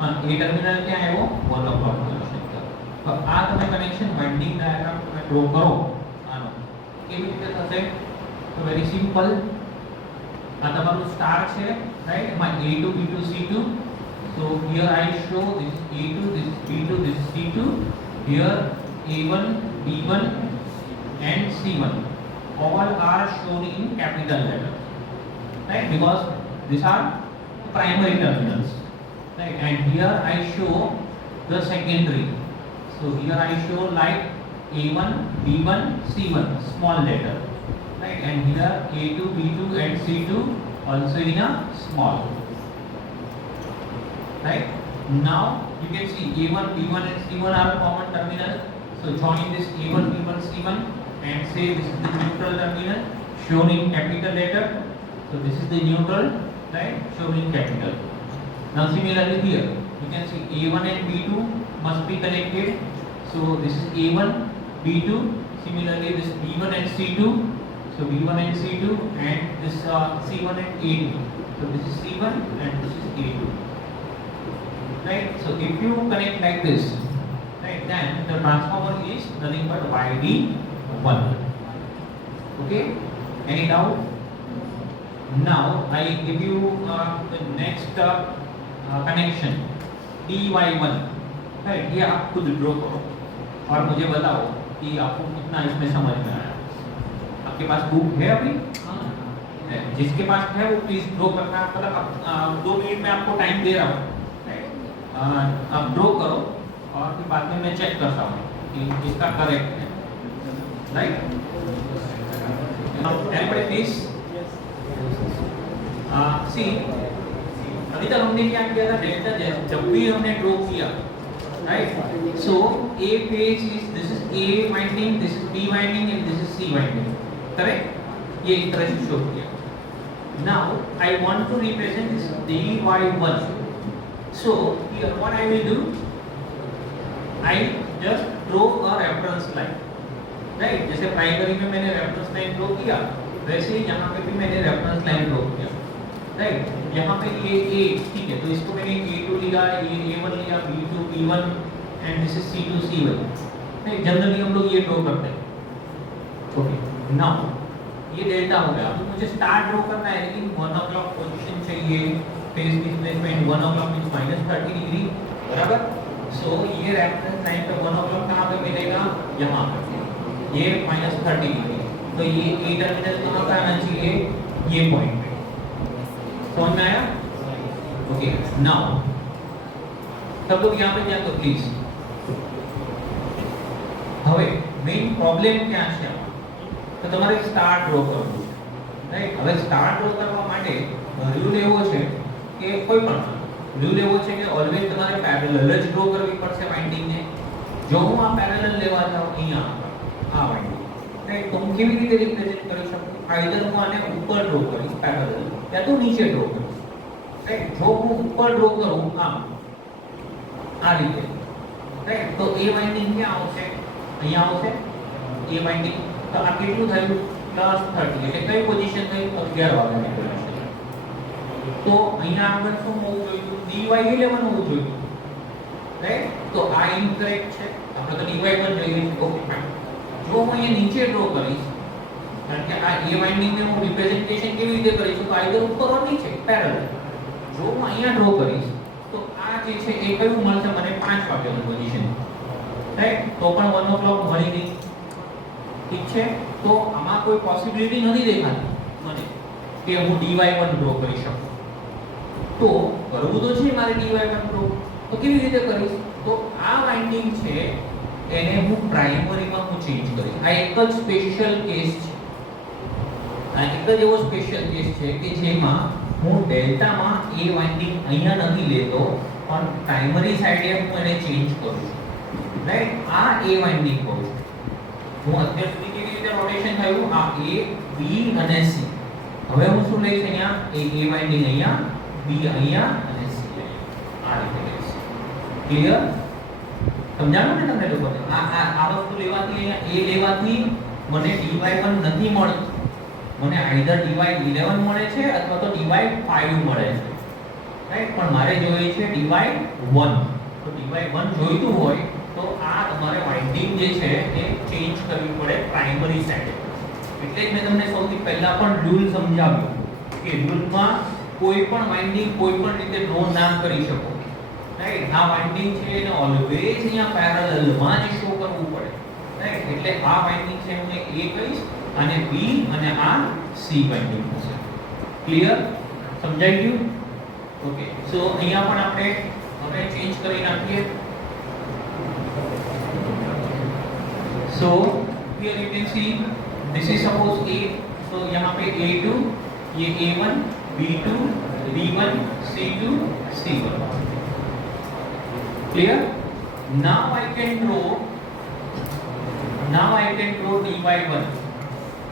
અને એ ટર્મિનલ ક્યાં આવ્યો 1 o'clock પોઝિશન તો આ તમે કનેક્શન વાઇન્ડિંગ ડાયાગ્રામ તમે ડ્રો કરો આનો કેવી રીતે થશે તો વેરી સિમ્પલ આ તમારું સ્ટાર છે રાઈટ એમાં A2 B2 C2 so here I show this A2 this B2 this C2 here A1 B1 and C1 all are shown in capital letters right because these are primary terminals right and here I show the secondary so here I show like A1 B1 C1 small letter right and here A2 B2 and C2 also in a small right now you can see A1 B1 and C1 are common terminal so join this A1 B1 C1 and say this is the neutral terminal shown in capital letter so this is the neutral right shown in capital now similarly here you can see A1 and B2 must be connected so this is A1 B2 similarly this B1 and C2 so B1 and C2 and this C1 and A2 so this is C1 and this is A2 right so if you connect like this right then the transformer is nothing but YD1 okay any doubt now I give you the next connection DY1 right ये आप खुद ड्रॉ करो और मुझे बताओ कि आपको कितना इसमें समझ में आया आपके पास बुक है अभी जिसके पास है वो प्लीज ड्रॉ करना मतलब अब 2 मिनट में आपको टाइम दे रहा हूँ आप ड्रॉ करो और फिर बाद में मैं चेक करता हूँ कि इसका करेक्ट है राइट everybody please सी अभी तक हमने क्या किया था डेल्टा जब भी हमने ड्रॉ किया right so A phase is this is A winding this is B winding and this is C winding correct ये इस तरह से शो किया now I want to represent this dy1 so here what I will do I just draw a reference line right जैसे प्राइमरी में मैंने रेफरेंस लाइन ड्रॉ किया वैसे ही यहाँ पे भी मैंने रेफरेंस लाइन ड्रॉ किया राइट यहाँ पे ये A ठीक है तो इसको मैंने A2 लिया ये A1 लिया B2 B1 and this is C2 C1 नहीं जनरली हम लोग ये ड्रॉ करते हैं ओके नाउ ये डेल्टा हो गया अब मुझे स्टार ड्रॉ करना है लेकिन 1 o'clock पोजीशन चाहिए phase displacement 1 o'clock means -30 degree बराबर सो ये रेफरेंस लाइन पे 1 o'clock कहाँ पे मिलेगा यहाँ पे ये -30 डिग्री तो ये ए टर्मिनल कहाँ पे आना चाहिए ये पॉइंट पे समझ में आया ओके नाउ सब लोग यहाँ पे जाओ तो प्लीज હવે મેઇન પ્રોબ્લેમ ક્યાં છે તો તમારે સ્ટાર ડ્રો કરવું રાઈટ હવે સ્ટાર ડ્રો કરવા માટે રૂલ એવો છે કે કોઈ પણ રૂલ એવો છે કે ઓલવેઝ તમારે પેરેલલ જ ડ્રો કરવી પડશે વાઇન્ડિંગ ને જો હું આ પેરેલલ લેવા જાઉં અહીંયા આ વાઇન્ડિંગ રાઈટ તો હું કેવી રીતે રિપ્રેઝન્ટ કરી શકું આઈધર હું આને ઉપર ડ્રો કરીશ પેરેલલ या तो नीचे ड्रॉ करो राइट जो હું ઉપર ડ્રો કરું આમ આ રીતે રાઈટ તો એ વાઇન્ડિંગ ક્યાં આવશે અહીંયા આવશે એ વાઇન્ડિંગ તો આ કેટલું થયું +30 એટલે કઈ પોઝિશન થઈ 11 વાગ્યાની પોઝિશન તો અહીંયા આગળ શું હોવું જોઈએ dy11 હોવું જોઈએ રાઈટ તો આ ઇનકરેક્ટ છે આપણે તો dy1 જોઈએ છે ઓકે ફાઇન જો હું અહીંયા નીચે ડ્રો કરીશ, કારણ કે આ એ વાઇન્ડિંગને હું રિપ્રેઝન્ટેશન કેવી રીતે કરીશ તો આઈધર ઉપર ઓર નીચે પેરેલલ. જો હું અહીંયા ડ્રો કરીશ તો આ જે છે એ કયું મળશે મને 5 વાગ્યાનું પોઝિશન, રાઈટ? તો પણ 1 o'clock મળી નહીં. ઠીક છે, તો આમાં કોઈ પોસિબિલિટી નથી દેખાતી મને કે હું dy1 ડ્રો કરી શકું. તો કરવું તો છે મારે dy1 ડ્રો, તો કેવી રીતે કરીશ? તો આ વાઇન્ડિંગ છે એને હું પ્રાઇમરીમાં હું ચેન્જ કરીશ. આ એક જ સ્પેશિયલ કેસ છે, આ એક જ એવો સ્પેશિયલ કેસ છે કે જેમાં હું ડેલ્ટામાં એ વાઇન્ડિંગ અહીંયા નથી લેતો પણ પ્રાઇમરી સાઈડે હું એને ચેન્જ કરું છું, રાઈટ? આ એ વાઇન્ડિંગ કરું છું હું. અત્યાર સુધી કેવી રીતે રોટેશન થયું? આ A, B અને C. હવે હું શું લઈશ? અહીંયા એ વાઇન્ડિંગ અહીંયા, B અહીંયા અને C અહીંયા. આ રીતે લઈશ. ક્લિયર? સમજાણું ને તમને લોકોને? આ વસ્તુ લેવાથી અહીંયા A લેવાથી મને dy1 નથી મળતું, મને આઈધર dy11 મળે છે અથવા તો dy5 મળે છે, રાઈટ? પણ મારે જોઈએ છે dy1. તો dy1 જોઈતું હોય તો આ તમારે વાઇન્ડિંગ જે છે એ ચેન્જ કરવી પડે પ્રાઇમરી સાઈડે. એટલે જ મેં તમને સૌથી પહેલા પણ રૂલ સમજાવ્યો કે રૂલમાં કોઈ પણ વાઇન્ડિંગ કોઈ પણ રીતે ડ્રો ના કરી શકો, રાઈટ? આ વાઇન્ડિંગ છે એને ઓલવેઝ અહીંયા પેરેલલમાં જ શો કરવું પડે, રાઈટ? એટલે આ વાઇન્ડિંગ છે હું A કહીશ અને B અને આ C વાઇન્ડિંગ હશે. ક્લિયર? સમજાઈ ગયું? ઓકે. સો અહીંયા પણ આપણે હવે ચેન્જ કરી નાખીએ. So here you can see this is suppose A, so यहाँ पे A2, ये A1, B2, B1, C2, C1. Clear? Now I can draw dy1.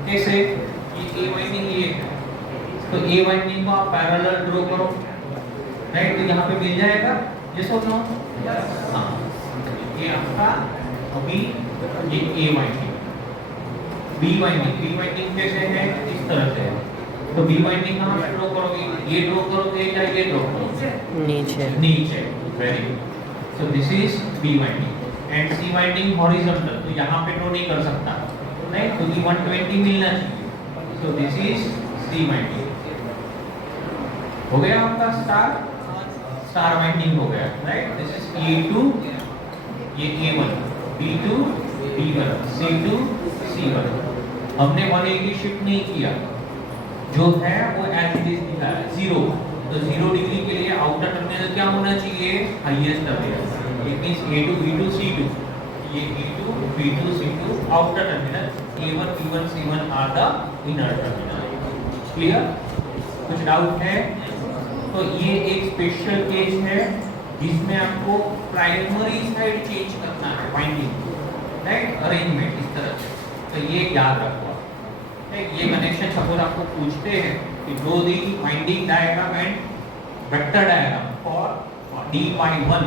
कैसे? ये A वाइंडिंग ये है, तो A वाइंडिंग को आप पैरेलल ड्रॉ करो, राइट? तो यहाँ पे मिल जाएगा, yes or no? हाँ, ये आपका अभी ये A वाइंडिंग, B वाइंडिंग कैसे है? इस तरह से है. तो B वाइंडिंग कहाँ पे ड्रॉ करोगे? ये ड्रॉ करोगे या ये ड्रॉ करोगे? नीचे. Very good. So this is B winding and C winding horizontal, तो यहाँ पे ड्रॉ नहीं कर सकता, राइट? तो ये 120 मिलना चाहिए. So this is C winding. हो गया आपका स्टार वाइंडिंग हो गया, राइट? दिस इज A2, ये A1, B2, B1, C2, C1. हमने 180 शिफ्ट नहीं किया, जो है वो एज इट इज दिखा है 0. तो 0 डिग्री के लिए आउटर टर्मिनल क्या होना चाहिए? Highest terminal. It means A2, B2, C2. ये A2, B2, C2 outer terminal, A1, B1, C1 are the inner terminal. Clear? कुछ डाउट है? तो ये एक स्पेशल केस है जिसमें आपको प्राइमरी साइड चेंज करना है वाइंडिंग, राइट? अरेंजमेंट इस तरह से. तो ये याद रखो. ये कनेक्शन सपोज आपको पूछते हैं कि draw the winding diagram and vector diagram for dy1,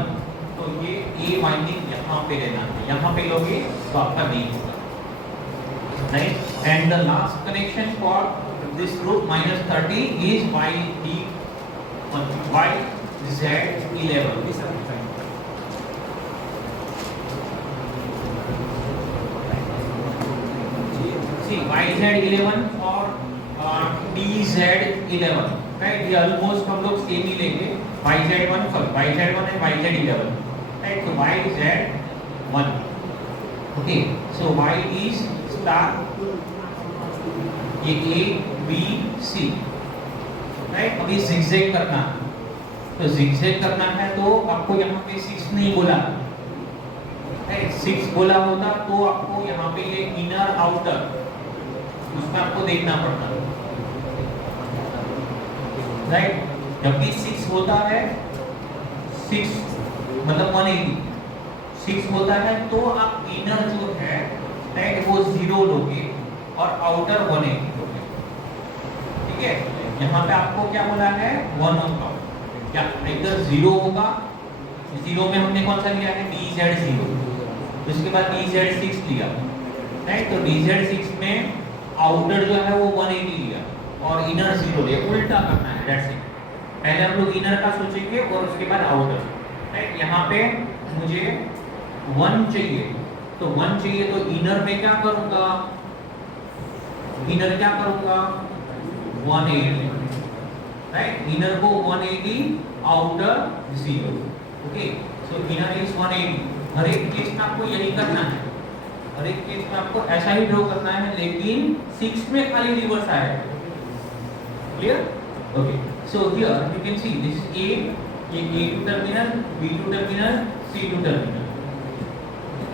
तो ये A वाइंडिंग यहाँ पे लेना है, यहाँ पे लोगे तो आपका नहीं होगा, right? And the last connection for this route -30 is YZ11. See YZ11 और DZ11, राइट? ये ऑलमोस्ट हम लोग सेम ही लेंगे. YZ1 and YZ11, right? So YZ1. Okay, so Y is star, ये A, B, C, राइट? अभी zigzag करना, तो zigzag करना है तो आपको यहाँ पे 6 नहीं बोला, राइट? 6 बोला होता तो आपको यहाँ पे ये इनर आउटर उसमें आपको देखना पड़ता, राइट? जब भी 6 होता है, 6 मतलब 180, 6 होता है तो आप इनर जो है, राइट, वो 0 लोगे और आउटर 180 लोगे. ठीक है? यहाँ पे आपको क्या बोला है? 1 o'clock. क्या इधर 0 होगा? 0 में हमने कौन सा लिया है? DZ0. उसके बाद DZ6 लिया, राइट? तो DZ6 में आउटर जो है वो 180 लिया और इनर 0 लिया. उल्टा करना है, दैट्स इट. पहले हम लोग इनर का सोचेंगे और उसके बाद आउटर, राइट? यहाँ पे मुझे 1 चाहिए तो 1 चाहिए तो इनर में क्या करूंगा, इनर क्या करूंगा 180, राइट, इनर को 180, outer 0, okay, so inner is 180। हर एक केस में आपको यही करना है, हर एक केस में आपको ऐसा ही ड्रॉ करना है, लेकिन 6 में खाली रिवर्स आएगा, clear, okay. So here you can see this is ए, ये A2 terminal, B2 terminal, C2 terminal.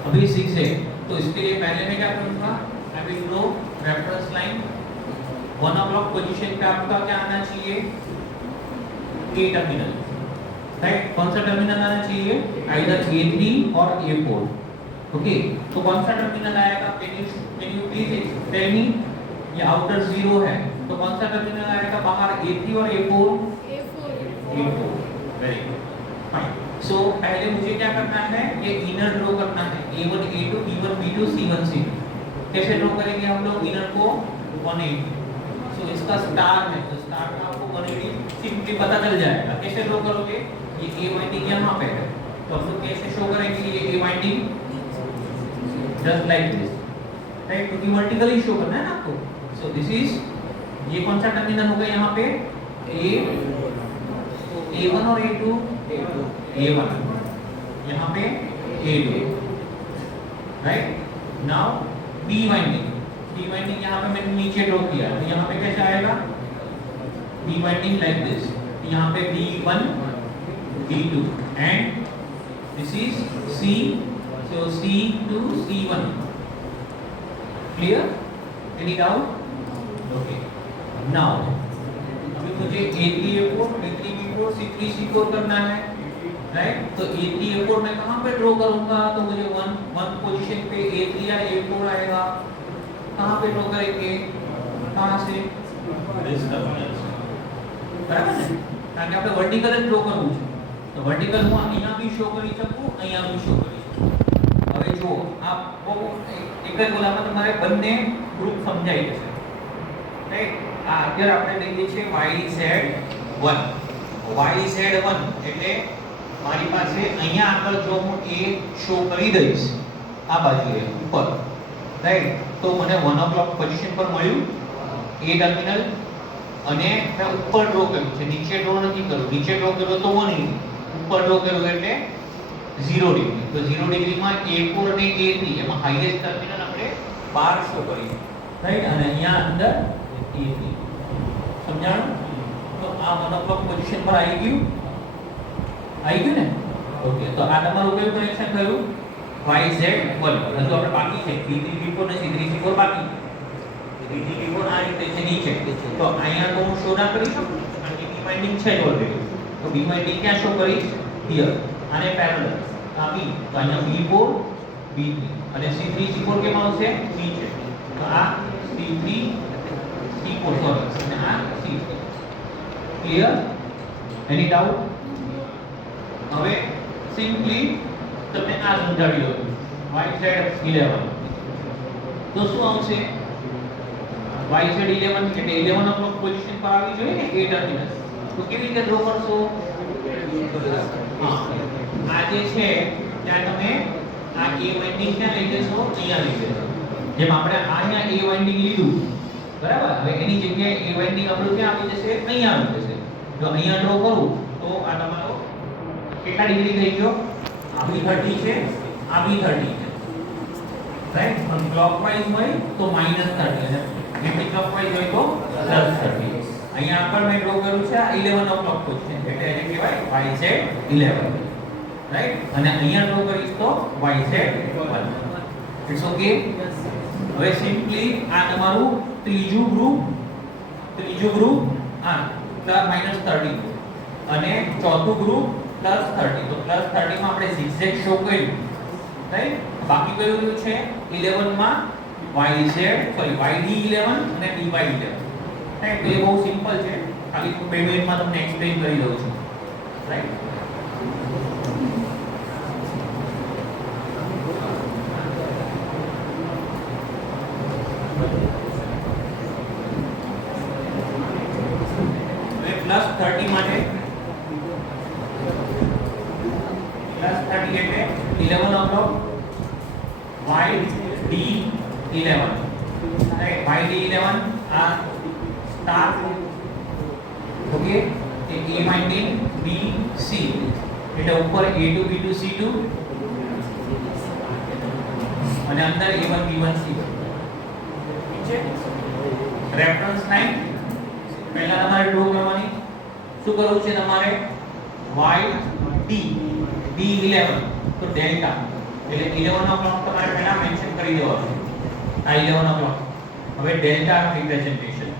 अभी 6 है तो इसके लिए पहले मैं क्या करूंगा, I will draw reference line 1 o'clock position पे आपका क्या आना चाहिए, A टर्मिनल, राइट, कौन सा टर्मिनल आना चाहिए, आइदर A3 और A4, ओके, तो कौन सा टर्मिनल आएगा, can you please tell me, ये आउटर 0 है तो कौन सा टर्मिनल आएगा बाहर, A3 और A4, A4, very good, fine. सो पहले मुझे क्या करना है, ये इनर ड्रॉ करना है, A1 A2 B1 B2 C1 C2। कैसे ड्रॉ करेंगे हम लोग इनर को 180, सो इसका स्टार है तो स्टार का आपको 180 सिंपली पता चल जाएगा। कैसे ड्रॉ करोगे, ये A वाइंडिंग यहाँ पे है तो हम लोग कैसे शो करेंगे, ये A winding just like this, right, क्योंकि वर्टिकली शो करना है ना आपको। सो दिस इज, ये कौन सा टर्मिनल होगा यहाँ पे, A1 और A2, A1, यहाँ पे A2, right. Now B winding यहाँ पे मैंने नीचे ड्रॉ किया तो यहाँ पे कैसे आएगा, B वाइंडिंग लाइक दिस, यहाँ पे B1 B2 and this is C, so C2 C1, clear, any doubt, okay. Now अभी मुझे A3 A4 B3 B4 C3 C4 करना है, राइट, तो A3 A4 मैं कहाँ पे ड्रॉ करूंगा, तो मुझे 1 पोजीशन पे A3 या A4 आएगा, कहाँ पे ड्रॉ करेंगे, कहाँ से, बराबर है, કારણ કે આપણે વર્ટિકલ જ ડ્રો કરવું છે તો વર્ટિકલ હું અહીંયા બી શો કરી શકું, અહીંયા બી શો કરી શકું। હવે જો આ એક જ બોલામાં તમારે બંને ગ્રુપ સમજાઈ જશે, રાઈટ। આ અત્યારે આપણે લઈએ છે YZ1, YZ1 એટલે મારી પાસે અહીંયા આગળ જો હું A શો કરી દઈશ આ બાજુએ ઉપર, રાઈટ, તો મને 1 o'clock પોઝિશન પર મળ્યું A ટર્મિનલ, અને મેં ઉપર ડ્રો કર્યું છે, નીચે ડ્રો નથી કર્યું, નીચે ડ્રો કર્યો તો 180, ઉપર ડ્રો કર્યો એટલે 0 ડિગ્રી, તો 0 ડિગ્રીમાં A4 અને A3 એમાં હાઈએસ્ટ ટર્મિનલ આપણે 12 શો કર્યું, રાઈટ, અને અહીંયા અંદર A3, સમજાણું, તો આ 1 o'clock પોઝિશન પર આવી ગયું ને, ઓકે, તો આ તમારું કયું કનેક્શન થયું, YZ1, હજુ આપણે બાકી છે B3 B4 ને C3 C4 બાકી, B3 B4 આ રીતે છે નીચે, તો અહીંયા તો હું શો ના કરી શકું કારણ કે B વાઇન્ડિંગ છે જ ઓલરેડી, તો B વાઇન્ડિંગ ક્યાં શો કરીશ, હિયર, આને પેરેલલ, આ B, તો અહીંયા B4 B3 અને C3 C4 કેમ આવશે, નીચે, તો આ C3 C4 સોરી અને આ C3, ક્લિયર, એની ડાઉટ। હવે સિમ્પલી તમને આ સમજાવી દઉં, YZ11 તો શું આવશે, YZ11 એટલે 11 o'clock પોઝિશન પર આવી જોઈએ ને A ટર્મિનલ, તો કેવી રીતે ડ્રો કરશો, હા, આ જે છે ત્યાં તમે આ A વાઇન્ડિંગ ક્યાં લઈ જશો, અહીંયા લઈ જશો, જેમ આપણે અહીંયા A વાઇન્ડિંગ લીધું, બરાબર, હવે એની જગ્યાએ A વાઇન્ડિંગ આપણું ક્યાં આવી જશે, અહીંયા આવી જશે, જો અહીંયા ડ્રો કરું તો આ તમારો કેટલા ડિગ્રી થઈ ગયો, આ બી 30 છે, આ બી 30 છે, રાઈટ, પણ ક્લોકવાઇઝ હોય તો -30 અને એન્ટી ક્લોકવાઇઝ હોય તો +30। અહીંયા આગળ મેં ડ્રો કર્યું છે આ 11 o'clock પોઝિશન એટલે એને કહેવાય YZ11, રાઈટ, અને અહીંયા ડ્રો કરીશ તો YZ1, ઇટ્સ ઓકે। હવે સિમ્પલી આ તમારું ત્રીજું ગ્રુપ આ +-30 અને ચોથું ગ્રુપ +30, તો +30 માં આપણે zigzag શો કર્યું, રાઈટ, બાકી કયું રહ્યું છે 11 માં YD11 અને DY11, રાઈટ, તો એ બહુ સિમ્પલ છે, ખાલી હું 2 મિનિટમાં તમને એક્સપ્લેન કરી દઉં છું, રાઈટ। હવે +30 માટે +30 એટલે 11 o'clock YD11 રાઈટ YD11 આ star okay A A winding B C એટલે ઉપર A2 B2 C2 અને અંદર A1 B1 C1 ઠીક છે રેફરન્સ લાઈન પહેલા તમારે ડ્રો કરવાની શું કરવું છે તમારે YD B11 તો ડેલ્ટા એટલે 11 નો ક્લોક તમારે પહેલા મેન્શન કરી દેવાનો આ 11 નો ક્લોક હવે ડેલ્ટા રિપ્રેઝન્ટેશન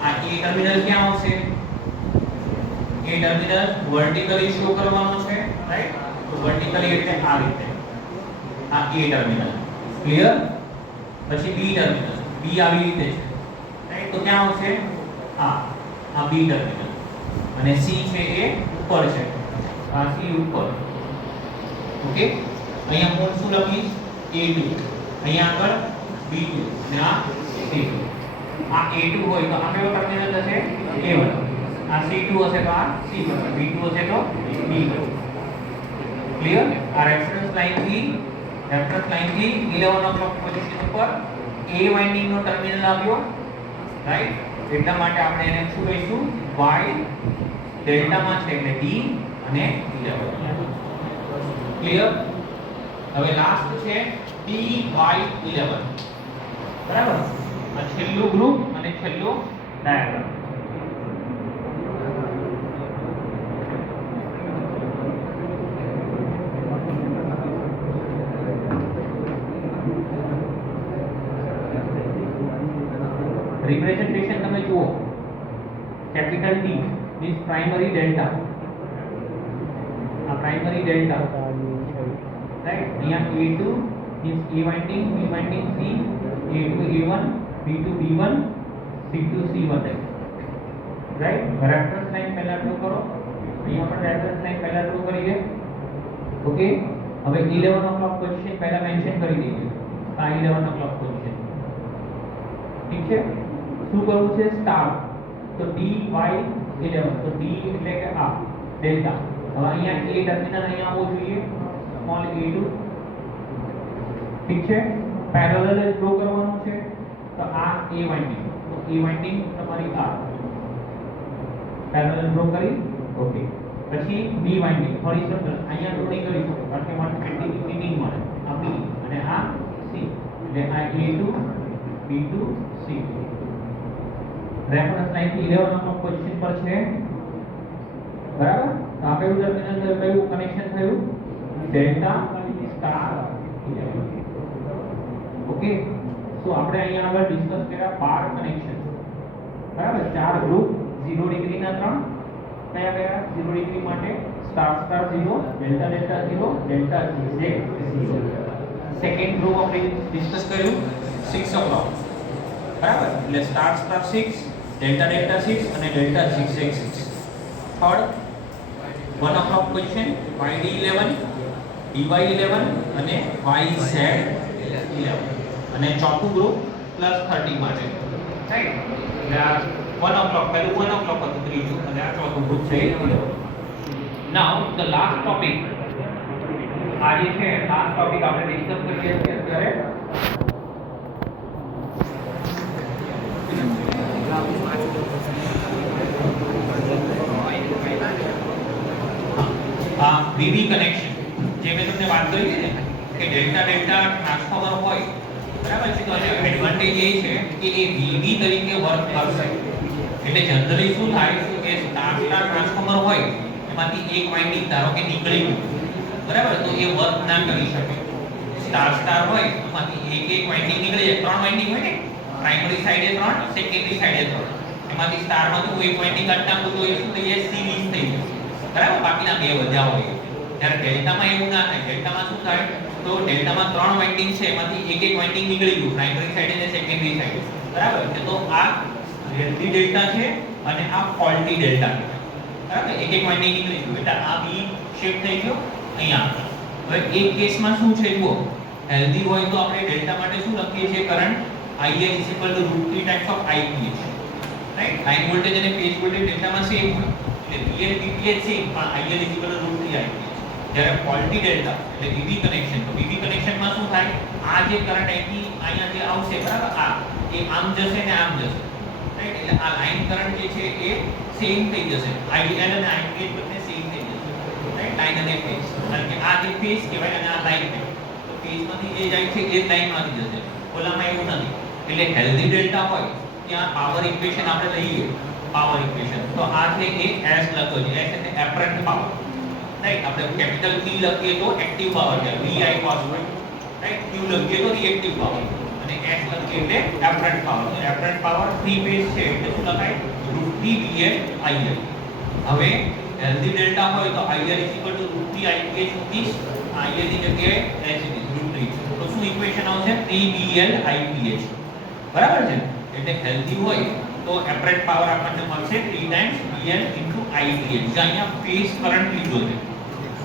આ A ટર્મિનલ ક્યાં આવશે A ટર્મિનલ વર્ટિકલી શો કરવાનો છે રાઈટ તો વર્ટિકલી એટલે આ રીતે આ A ટર્મિનલ ક્લિયર પછી B ટર્મિનલ B આવી રીતે છે રાઈટ તો ક્યાં આવશે આ B ટર્મિનલ અને C છે એ ઉપર છે આ C ઉપર ઓકે અહીંયા હું શું લખીશ A2 અહીંયા આગળ B2 અને આ C2 આ A2 હોય તો આ કયો ટર્મિનલ હશે A1 આ C2 હશે તો આ C1 B2 હશે તો B1 ક્લિયર આ રેફરન્સ લાઈન થી 11 o'clock પોઝિશન ઉપર A વાઇન્ડિંગ નો ટર્મિનલ આવ્યો રાઈટ એટલા માટે આપણે એને શું કહીશું Y ડેલ્ટા માં છે એટલે D અને 11 ક્લિયર હવે લાસ્ટ છે DY11 બરાબર આ છેલ્લું ગ્રુપ અને છેલ્લું ડાયાગ્રામ રિપ્રેઝન્ટેશન તમે જુઓ capital D means primary delta આ પ્રાઇમરી ડેલ્ટા રાઈટ અહીંયા A2 means A winding B winding C A2 A1 B2 B1 C2 C1 right reference line પહેલા ડ્રો કરો અહીંયા પણ રેફરન્સ લાઈન પહેલા ડ્રો કરી દે ઓકે હવે 11 o'clock પોઝિશન પહેલા મેન્શન કરી દઈએ આ 11 o'clock પોઝિશન ઠીક છે શું કરવું છે સ્ટાર તો DY11 તો D એટલે કે આ ડેલ્ટા હવે અહીંયા A ટર્મિનલ અહીંયા આવવો જોઈએ સ્મોલ A2 ઠીક છે પેરેલલ જ ડ્રો કરવાનું છે તો આ A વાઇન્ડિંગ તો A વાઇન્ડિંગ તમારી આ પેરેલલ ડ્રો કરી ઓકે પછી B વાઇન્ડિંગ હોરિઝોન્ટલ અહીંયા ડ્રો નહીં કરી શકો કારણ કે 120 મીટિંગ મળે આ B અને આ C એટલે આ A2 B2 C2 reference line 11 o'clock position પર છે બરાબર તો આ કયું ટર્મિનલ કયું કનેક્શન થયું ડેલ્ટા સ્ટાર 11 ઓકે સો આપણે અહીંયા આગળ ડિસ્કસ કર્યા બાર કનેક્શન બરાબર ચાર ગ્રુપ 0 ડિગ્રી ના ત્રણ કયા કયા 0 ડિગ્રી માટે star star 0 delta delta 0 delta zigzag 0 second group આપણે ડિસ્કસ કર્યું 6 o'clock બરાબર એટલે સ્ટાર સ્ટાર 6 ડેલ્ટા ડેલ્ટા 6 અને delta zigzag 6 third 1 o'clock position YD11 DY11 અને YZ11 અને ચોથું ગ્રુપ +30 માટે રાઈટ એટલે આ 1 o'clock પહેલું 1 o'clock હતું ત્રીજું અને આ ચોથું ગ્રુપ છે 11 નાઉ ધ લાસ્ટ ટોપિક આ જે છે લાસ્ટ ટોપિક આપણે ડિસ્કસ કરીએ છીએ અત્યારે VV કનેક્શન જે મેં તમને વાત કરી ને કે ડેલ્ટા ડેલ્ટા ટ્રાન્સફોર્મર હોય બરાબર છે તો એનો એડવાન્ટેજ એ છે કે એ VV તરીકે વર્ક કરશે એટલે જનરલી શું થાય કે સ્ટાર સ્ટાર ટ્રાન્સફોર્મર હોય એમાંથી એક વાઇન્ડિંગ ધારો કે નીકળી ગયું બરાબર તો એ વર્ક ના કરી શકે સ્ટાર સ્ટાર હોય એમાંથી એક વાઇન્ડિંગ નીકળી જાય ત્રણ વાઇન્ડિંગ હોય ને પ્રાઇમરી સાઈડે ત્રણ સેકન્ડરી સાઈડે ત્રણ એમાંથી સ્ટારમાંથી કોઈ એક વાઇન્ડિંગ કાઢી નાખું તો એ શું થઈ જાય સિરીઝ થઈ જાય બરાબર બાકીના બે વધ્યા હોય જ્યારે ડેલ્ટામાં એવું ના થાય ડેલ્ટામાં શું થાય તો ડેલ્ટામાં ત્રણ વાઇન્ડિંગ છે એમાંથી એક વાઇન્ડિંગ નીકળી ગયું પ્રાઇમરી સાઈડે અને સેકન્ડરી સાઈડે બરાબર છે તો આ હેલ્ધી ડેલ્ટા છે અને આ ફોલ્ટી ડેલ્ટા છે બરાબર એક વાઇન્ડિંગ નીકળી ગયું એટલે આ બી શિફ્ટ થઈ ગયો અહીંયા હવે એક કેસમાં શું છે જુઓ હેલ્ધી હોય તો આપણે ડેલ્ટા માટે શું લખીએ છીએ current IL √3 times of IPH right line voltage અને ફેઝ વોલ્ટેજ ડેલ્ટામાં સેમ હોય એટલે PL PPH સેમ પણ IL √3 IPH જ્યારે ફોલ્ટી ડેલ્ટા એટલે વીવી કનેક્શન, તો વીવી કનેક્શનમાં શું થાય, આ જે કરંટ અહીંયા જે આવશે બરાબર, આ એ આમ જશે ને આમ જશે, રાઈટ? એટલે આ લાઈન કરંટ જે છે એ સેમ થઈ જશે, આઈએલ અને આઈપીએચ બંને સેમ થઈ જશે, રાઈટ? લાઈન અને ફેઝ, કારણ કે આ જે ફેઝ કહેવાય અને આ લાઈન કહેવાય, તો ફેઝમાંથી જે જાય છે એ લાઈનમાંથી જશે, ઓલામાં એવું નથી. એટલે હેલ્ધી ડેલ્ટા હોય ત્યાં પાવર ઇક્વેશન આપણે લઈએ, પાવર ઇક્વેશન, તો આ છે એ S લખો છે, S એટલે એપરન્ટ પાવર, રાઈટ? આપણે કેપિટલ P લખીએ તો એક્ટિવ પાવર છે, VI cos y, right? Q લખીએ તો રિએક્ટિવ પાવર અને S લખીએ એટલે એપરન્ટ પાવર. તો એપરન્ટ પાવર 3 ફેઝ છે એટલે શું લખાય, √3 VL IL. હવે હેલ્ધી ડેલ્ટા હોય તો IL √3 IPH મૂકીશ, IL ની જગ્યાએ S √3, તો શું ઇક્વેશન આવશે, 3 VL IPH, બરાબર છે? એટલે હેલ્ધી હોય તો એપરન્ટ પાવર આપણને મળશે 3 ટાઈમ્સ VL IPH, જે અહીંયા ફેઝ કરંટ લીધો છે,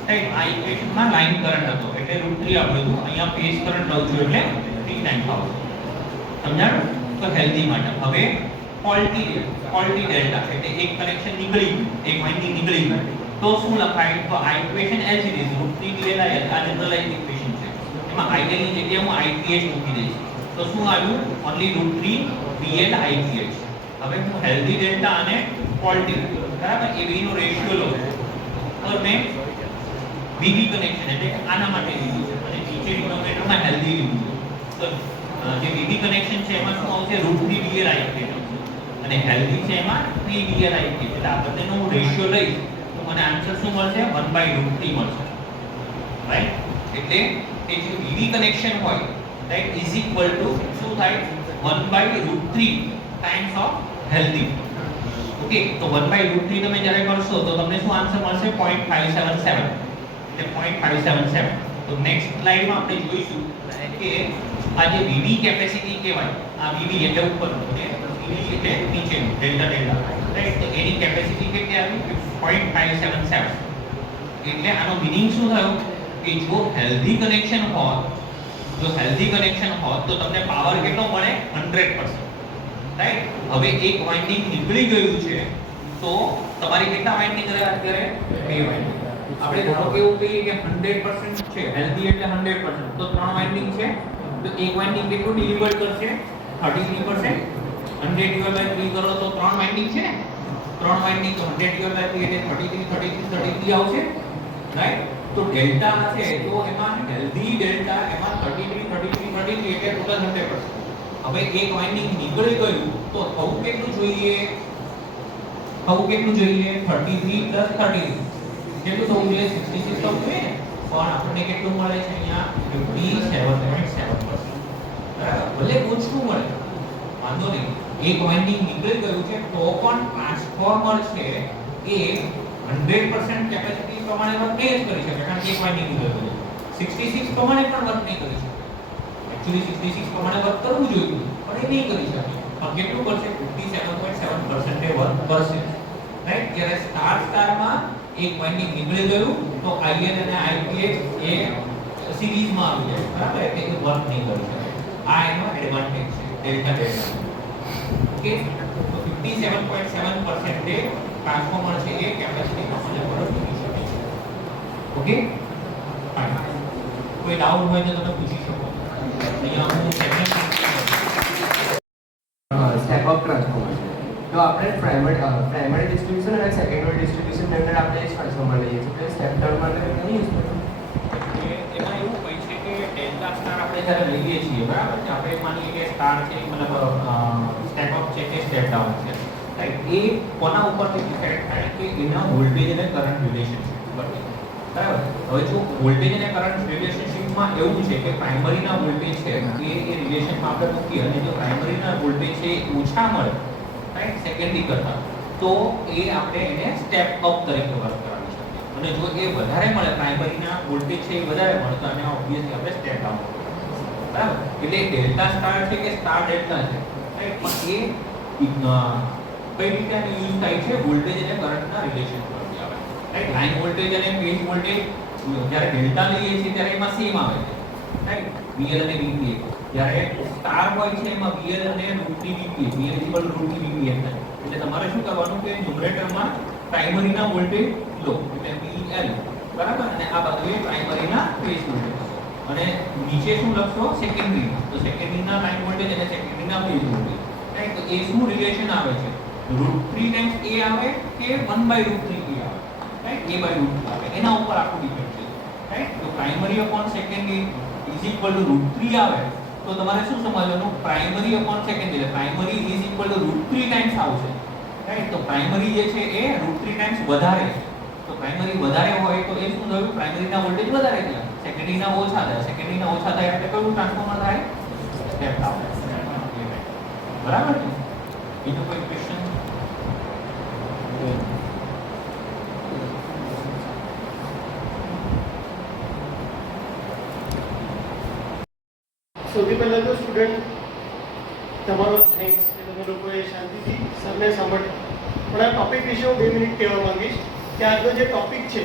રાઈટ? આ ઇક્વેશનમાં લાઈન કરંટ હતો એટલે √3 આપ્યું હતું, અહીંયા ફેઝ કરંટ લઉં છું એટલે 3 ટાઈમ્સ આવશે. સમજાણું? તો હેલ્ધી માટે. હવે ફોલ્ટી ડેલ્ટા એટલે એક કનેક્શન નીકળી ગયું, એક વાઇન્ડિંગ નીકળી ગયું, તો શું લખાય, તો આ equation as it is √3 VL IL, આ જનરલાઇઝ ઇક્વેશન છે, એમાં IL ની જગ્યાએ હું IPH મૂકી દઈશ, તો શું આવ્યું, ઓન્લી √3 VL IPH. હવે હું હેલ્ધી ડેલ્ટા અને ફોલ્ટી, બરાબર, એ બેનો રેશિયો લો, તો મેં વીવી કનેક્શન એટલે આના માટે લીધું છે અને નીચે ડિનોમિનેટરમાં હેલ્ધી લીધું છે. તો જે વીવી કનેક્શન છે એમાં શું આવશે, √3 VL IPH આવશે અને હેલ્ધી છે એમાં 3 VL IPH. એટલે આ બંનેનો હું રેશિયો લઈશ તો મને આન્સર શું મળશે, 1/√3 મળશે, રાઈટ? એટલે કે જે વીવી કનેક્શન હોય, રાઈટ, ઇઝ ઇક્વલ ટુ શું થાય, 1/√3 ટાઈમ્સ ઓફ હેલ્ધી. ઓકે, તો 1/√3 તમે જ્યારે કરશો તો તમને શું આન્સર મળશે, 0.577, એટલે 0.577. તો નેક્સ્ટ સ્લાઇડમાં આપણે જોઈશું કે આ જે વીવી કેપેસિટી કહેવાય, આ વીવી એટલે ઉપર અને વીવી એટલે નીચેનું ડેલ્ટા, રાઈટ? તો એની કેપેસિટી કેટલી આવી, 0.577. એટલે આનો મીનિંગ શું થયો કે જો હેલ્ધી કનેક્શન હોત, તો તમને પાવર કેટલો મળે, 100%, રાઈટ? હવે એક વાઇન્ડિંગ નીકળી ગયું છે તો તમારી કેટલા વાઇન્ડિંગ રહ્યા અત્યારે, 2 વાઇન્ડિંગ. આપણે ધારો કે એવું કહીએ કે 100% છે, હેલ્ધી એટલે 100%, તો 3 વાઇન્ડિંગ છે, તો એક વાઇન્ડિંગ કેટલું ડિલિવર કરશે, 33%. 100/3 કરો તો 3 વાઇન્ડિંગ છે ને, 3 વાઇન્ડિંગ, તો 100/3 એટલે 33 આવશે, રાઈટ? તો ડેલ્ટા છે તો એમાં હેલ્ધી ડેલ્ટા એમાં 33 એટલે ટોટલ 100%. હવે એક વાઇન્ડિંગ નીકળી ગયું તો થવું કેટલું જોઈએ, 33 + 33 કેટલું થવું જોઈએ, 66 થવું જોઈએ ને, પણ આપણને કેટલું મળે છે અહીંયા 57.7%, બરાબર? ભલે ઓછું મળે વાંધો નહીં, એક વાઇન્ડિંગ નીકળી ગયું છે તો પણ ટ્રાન્સફોર્મર છે એ 100% કેપેસિટી પ્રમાણે વર્ક નહીં કરી શકે, કારણ કે એક વાઇન્ડિંગ નીકળી ગયું છે. 66 પ્રમાણે પણ વર્ક નહીં કરી શકે. एक्चुअली 66 પ્રમાણે વર્ક કરવું જોઈએ પણ એ નહીં કરી શકે, પણ કેટલું કરશે, 57.7% વર્ક કરશે, રાઈટ? જ્યારે સ્ટારમાં એક વાઇન્ડિંગ નીકળી ગયું તો IL અને IPH એ સિરીઝમાં આવી જાય, બરાબર? એટલે એ વર્ક નહીં કરી શકે. આ એનો એડવાન્ટેજ છે ડેલ્ટા. ઓકે, તો 57.7% એ ટ્રાન્સફોર્મર છે એ કેપેસિટી પ્રમાણે વર્ક કરી શકે. ઓકે, કોઈ ડાઉટ હોય તો તમે પૂછી શકો. સ્ટેપ અપ ટ્રાન્સફોર્મર છે, તો આપણે પ્રાઇમરી ડિસ્ટ્રીબ્યુશન અને સેકન્ડરી ડિસ્ટ્રીબ્યુશન અંદર આપણે એ ટ્રાન્સફોર્મર લઈએ છીએ, તો સ્ટેપ ડાઉન માટે નહીં યુઝ કરવું. એમાં એવું હોય છે કે ડેલ્ટા સ્ટાર આપણે જ્યારે લઈએ છીએ, બરાબર, આપણે માનીએ કે સ્ટાર છે મતલબ સ્ટેપ અપ છે કે સ્ટેપ ડાઉન છે, રાઈટ? એ કોના ઉપરથી ડિસાઇડ થાય કે એના વોલ્ટેજ અને કરંટ રિલેશનશિપ બરાબર? હવે જો વોલ્ટેજ અને કરંટ રિલેશનશિપમાં એવું છે કે પ્રાઇમરીના વોલ્ટેજ છે એ રિલેશનમાં આપણે મૂકીએ અને જો પ્રાઇમરીના વોલ્ટેજ છે ઓછા મળે, રાઈટ, સેકન્ડરી કરતાં, તો એ આપણે એને સ્ટેપ અપ તરીકે વર્ક કરાવી શકીએ. અને જો એ વધારે મળે, પ્રાઇમરીના વોલ્ટેજ છે એ વધારે મળે, તો આને ઓબ્વિયસલી આપણે સ્ટેપ ડાઉન કરીએ, બરાબર? એટલે ડેલ્ટા સ્ટાર છે કે સ્ટાર ડેલ્ટા છે, રાઈટ? પણ એ કઈ રીતે આનો યુઝ થાય છે, વોલ્ટેજ અને કરંટના રિલેશન પરથી આવે, રાઈટ? લાઇન વોલ્ટેજ અને ફેઝ વોલ્ટેજ જ્યારે ડેલ્ટા લઈએ છીએ ત્યારે એમાં સેમ આવે છે, રાઈટ? VL અને VPH. જ્યારે સ્ટાર હોય છે એમાં VL અને √3 VPH, VL √3 VPH થાય. એટલે તમારે શું કરવાનું કે ન્યુમરેટરમાં પ્રાઇમરીના વોલ્ટેજ લો એટલે VL બરાબર, અને આ બાજુ એ પ્રાઇમરીના ફેઝ વોલ્ટેજ અને નીચે શું લખશો સેકન્ડરી, તો સેકન્ડરીના લાઇન વોલ્ટેજ અને સેકન્ડરીના ફેઝ વોલ્ટેજ, રાઈટ. તો એ શું રિલેશન આવે છે, √3 ટાઈમ્સ a આવે કે 1/√3 a આવે, રાઈટ. a/√3 આવે, એના ઉપર આખું ડિપેન્ડ છે, રાઈટ. તો primary upon secondary is equal to √3 આવે તો તમારે શું સમજવાનું, પ્રાઇમરી અપોન સેકન્ડરી, એટલે primary is equal to √3 times આવશે, રાઈટ. તો પ્રાઇમરી જે છે એ √3 ટાઈમ્સ વધારે છે, તો પ્રાઇમરી વધારે હોય તો એ શું થયું, પ્રાઇમરીના વોલ્ટેજ વધારે થયા, સેકન્ડરીના ઓછા થયા, સેકન્ડરીના ઓછા થયા એટલે કયું ટ્રાન્સફોર્મર થાય, સ્ટેપ ડાઉન. બરાબર છે. બીજો કોઈ ક્વેશ્ચન? સૌથી પહેલાં તો સ્ટુડન્ટ તમારો થેન્ક્સ કે તમે લોકોએ શાંતિથી સરને સાંભળ્યા. પણ આ ટોપિક વિશે હું 2 મિનિટ કહેવા માંગીશ કે આજનો જે ટોપિક છે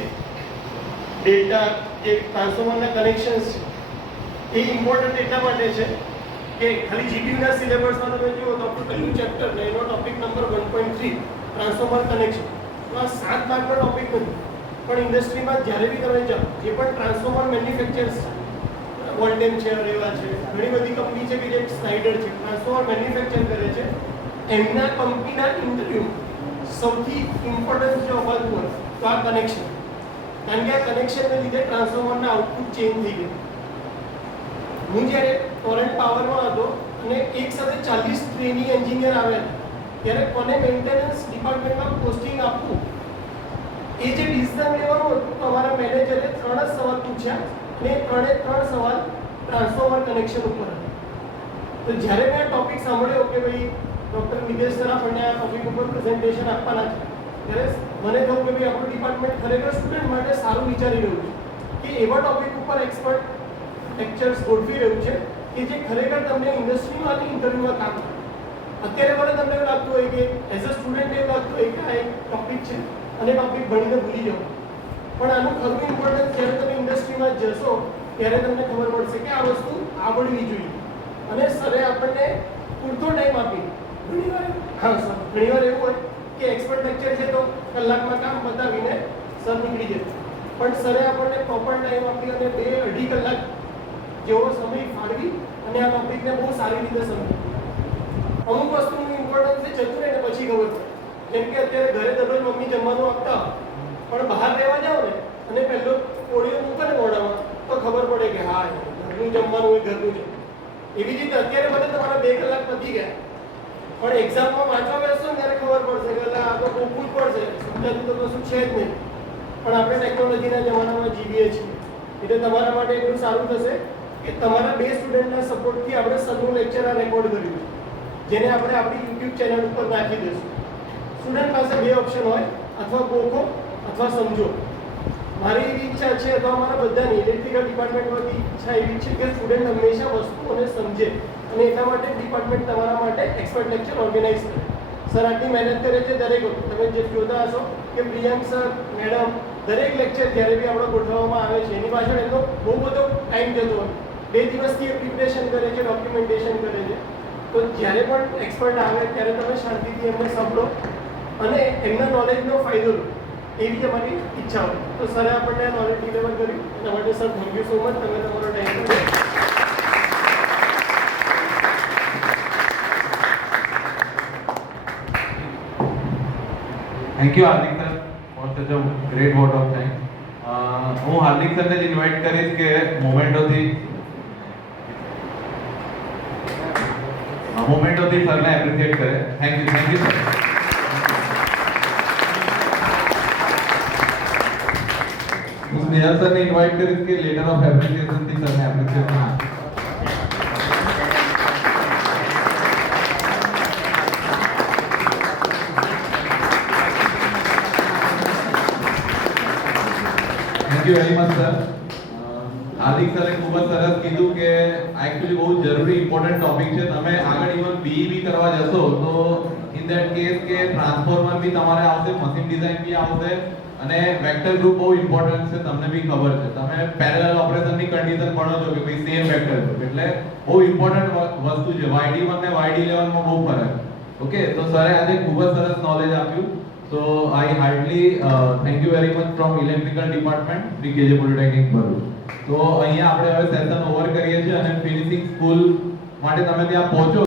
ડેલ્ટા, જે ટ્રાન્સફોર્મરના કનેક્શન્સ છે, એ ઇમ્પોર્ટન્ટ એટલા માટે છે કે ખાલી જીપીયુના સિલેબસમાં તમે જુઓ તો આપણું પહેલું ચેપ્ટર ને એનો ટોપિક નંબર 1.3 ટ્રાન્સફોર્મર કનેક્શન. તો આ 7 માર્કનો ટોપિક નથી, પણ ઇન્ડસ્ટ્રીમાં જ્યારે બી તમે જાઓ, જે પણ ટ્રાન્સફોર્મર મેન્યુફેક્ચર્સ, વોલ્ટેમ છે, રેવા છે, ઘણી બધી કંપની છે કે જે સ્નાઇડર છે, ટ્રાન્સફોર્મર મેન્યુફેક્ચર કરે છે, એમના કંપનીના ઇન્ટરવ્યુ સૌથી ઇમ્પોર્ટન્ટ જો અવાજનું હોય તો આ કનેક્શન. કારણ કે આ કનેક્શનને લીધે ટ્રાન્સફોર્મરના આઉટપુટ ચેન્જ થઈ ગયું. હું જ્યારે ટોરેન્ટ પાવરમાં હતો અને એક સાથે 40 ટ્રેની એન્જિનિયર આવ્યા ત્યારે કોને મેન્ટેનન્સ ડિપાર્ટમેન્ટમાં પોસ્ટિંગ આપવું એ જે ડિસિઝન લેવાનું હતું, તો અમારા મેનેજરે 3 જ સવાલ પૂછ્યા અને 3 સવાલ ટ્રાન્સફોર્મર કનેક્શન ઉપર હતા. તો જ્યારે મેં આ ટોપિક સાંભળ્યો કે ભાઈ ડૉક્ટર નિદેશ સર આપણને આ ટોપિક ઉપર પ્રેઝન્ટેશન આપવાના છે, ત્યારે મને થયું કે ભાઈ આપણું ડિપાર્ટમેન્ટ ખરેખર સ્ટુડન્ટ માટે સારું વિચારી રહ્યું છે કે એવા ટોપિક ઉપર એક્સપર્ટ લેક્ચર્સ ગોઠવી રહ્યું છે કે જે ખરેખર તમને ઇન્ડસ્ટ્રીમાં અને ઇન્ટરવ્યુમાં કામ કરે. અત્યારે મને તમને એવું લાગતું હોય કે એઝ અ સ્ટુડન્ટ એવું લાગતું હોય કે આ એક ટોપિક છે અને ટોપિક ભણીને ભૂલી જાઓ, પણ આનું ખરું ઇમ્પોર્ટન્સ જ્યારે તમે ઇન્ડસ્ટ્રીમાં જશો ત્યારે તમને ખબર પડશે કે આ વસ્તુ આવડવી જોઈએ. અને સરે આપણને પૂરતો ટાઈમ આપી, ઘણીવાર એવું હોય કે એક્સપર્ટ લેક્ચર છે તો કલાકમાં કામ બતાવીને સર નીકળી જાય, પણ સરે આપણને પ્રોપર ટાઈમ આપી અને 2-2.5 કલાક જેવો સમય ફાળવી અને આ ટોપિકને બહુ સારી રીતે સમજાવ્યું. અમુક વસ્તુનું ઇમ્પોર્ટન્સ જતું રહે ને પછી ખબર પડે. જેમ કે અત્યારે ઘરે દરરોજ મમ્મી જમવાનું આપતા પણ બહાર રહેવા જાઓ ને અને પહેલો કોળીઓ મૂકે ને મોઢામાં તો ખબર પડે કે હા ઘરનું જમવાનું હોય, ઘરનું છે. એવી રીતે અત્યારે મને તમારા 2 કલાક પતી ગયા, પણ એક્ઝામમાં વાંચવા બેસશો ને ત્યારે ખબર પડશે કે આ તો પૂછવું જ પડશે, સમજાતું તો કશું છે જ નહીં. પણ આપણે ટેકનોલોજીના જમાનામાં જીવીએ છીએ એટલે તમારા માટે એટલું સારું થશે કે તમારા 2 સ્ટુડન્ટના સપોર્ટથી આપણે સરનું લેક્ચર આ રેકોર્ડ કર્યું છે, જેને આપણે આપણી યુટ્યુબ ચેનલ ઉપર નાખી દઈશું. સ્ટુડન્ટ પાસે 2 ઓપ્શન હોય, અથવા ગોખો અથવા સમજો. મારી એવી ઈચ્છા છે, અથવા અમારા બધાની ઇલેક્ટ્રિકલ ડિપાર્ટમેન્ટમાંથી ઈચ્છા એવી છે કે સ્ટુડન્ટ હંમેશા વસ્તુઓને સમજે અને એટલા માટે ડિપાર્ટમેન્ટ તમારા માટે એક્સપર્ટ લેક્ચર ઓર્ગેનાઇઝ કરે. સર આટલી મહેનત કરે છે દરેક વખત. તમે જે જોતા હશો કે પ્રિયંક સર, મેડમ દરેક લેક્ચર જ્યારે બી આપણે ગોઠવવામાં આવે છે એની પાછળ એનો બહુ બધો ટાઈમ જતો હોય. 2 દિવસથી એ પ્રિપરેશન કરે છે, ડોક્યુમેન્ટેશન કરે છે. તો જ્યારે પણ એક્સપર્ટ આવે ત્યારે તમે શાંતિથી એમને સાંભળો અને એમના નોલેજનો ફાયદો લો, એવી તમારી ઈચ્છા હોય. તો સરે આપણને આ નોલેજ ડિલિવર કર્યું એના માટે sir thank you so much. તમે તમારો ટાઈમ કર્યો. Thank you Hardik sir for such a great vote of thanks. હું હાર્દિક સરને જ ઇન્વાઇટ કરીશ કે મોમેન્ટોથી સરને એપ્રિશિએટ કરે. Thank you sir. હું સ્નેહલ સરને ઇન્વાઇટ કરીશ કે લેટર ઓફ એપ્રિશિએશનથી સરને એપ્રિશિએટ કરે. Thank you very much sir. Hardik સરે ખૂબ જ સરસ કીધું કે આ એકચ્યુઅલી બહુ જરૂરી ઇમ્પોર્ટન્ટ ટોપિક છે. તમે આગળ ઇવન બીઈ કરવા જશો તો ઇન ધેટ કેસ કે ટ્રાન્સફોર્મર બી તમારે આવશે, મશીન ડિઝાઇન બી આવશે અને વેક્ટર ગ્રુપ બહુ ઇમ્પોર્ટન્ટ છે, તમને બી ખબર છે. તમે પેરેલલ ઓપરેશનની કન્ડિશન ભણો છો કે ભાઈ સેમ વેક્ટર ગ્રુપ એટલે બહુ ઇમ્પોર્ટન્ટ વસ્તુ છે. YD1 ને YD11 માં બહુ ફરક. ઓકે, તો સરે આજે ખૂબ જ સરસ નોલેજ આપ્યું. So I heartily thank you very much from electrical department, Sri KJ Polytechnic Bharuચ. તો અહીંયા આપણે હવે સેશન ઓવર કરીએ છીએ અને ફિનિશિંગ સ્કૂલ માટે તમે ત્યાં પહોંચો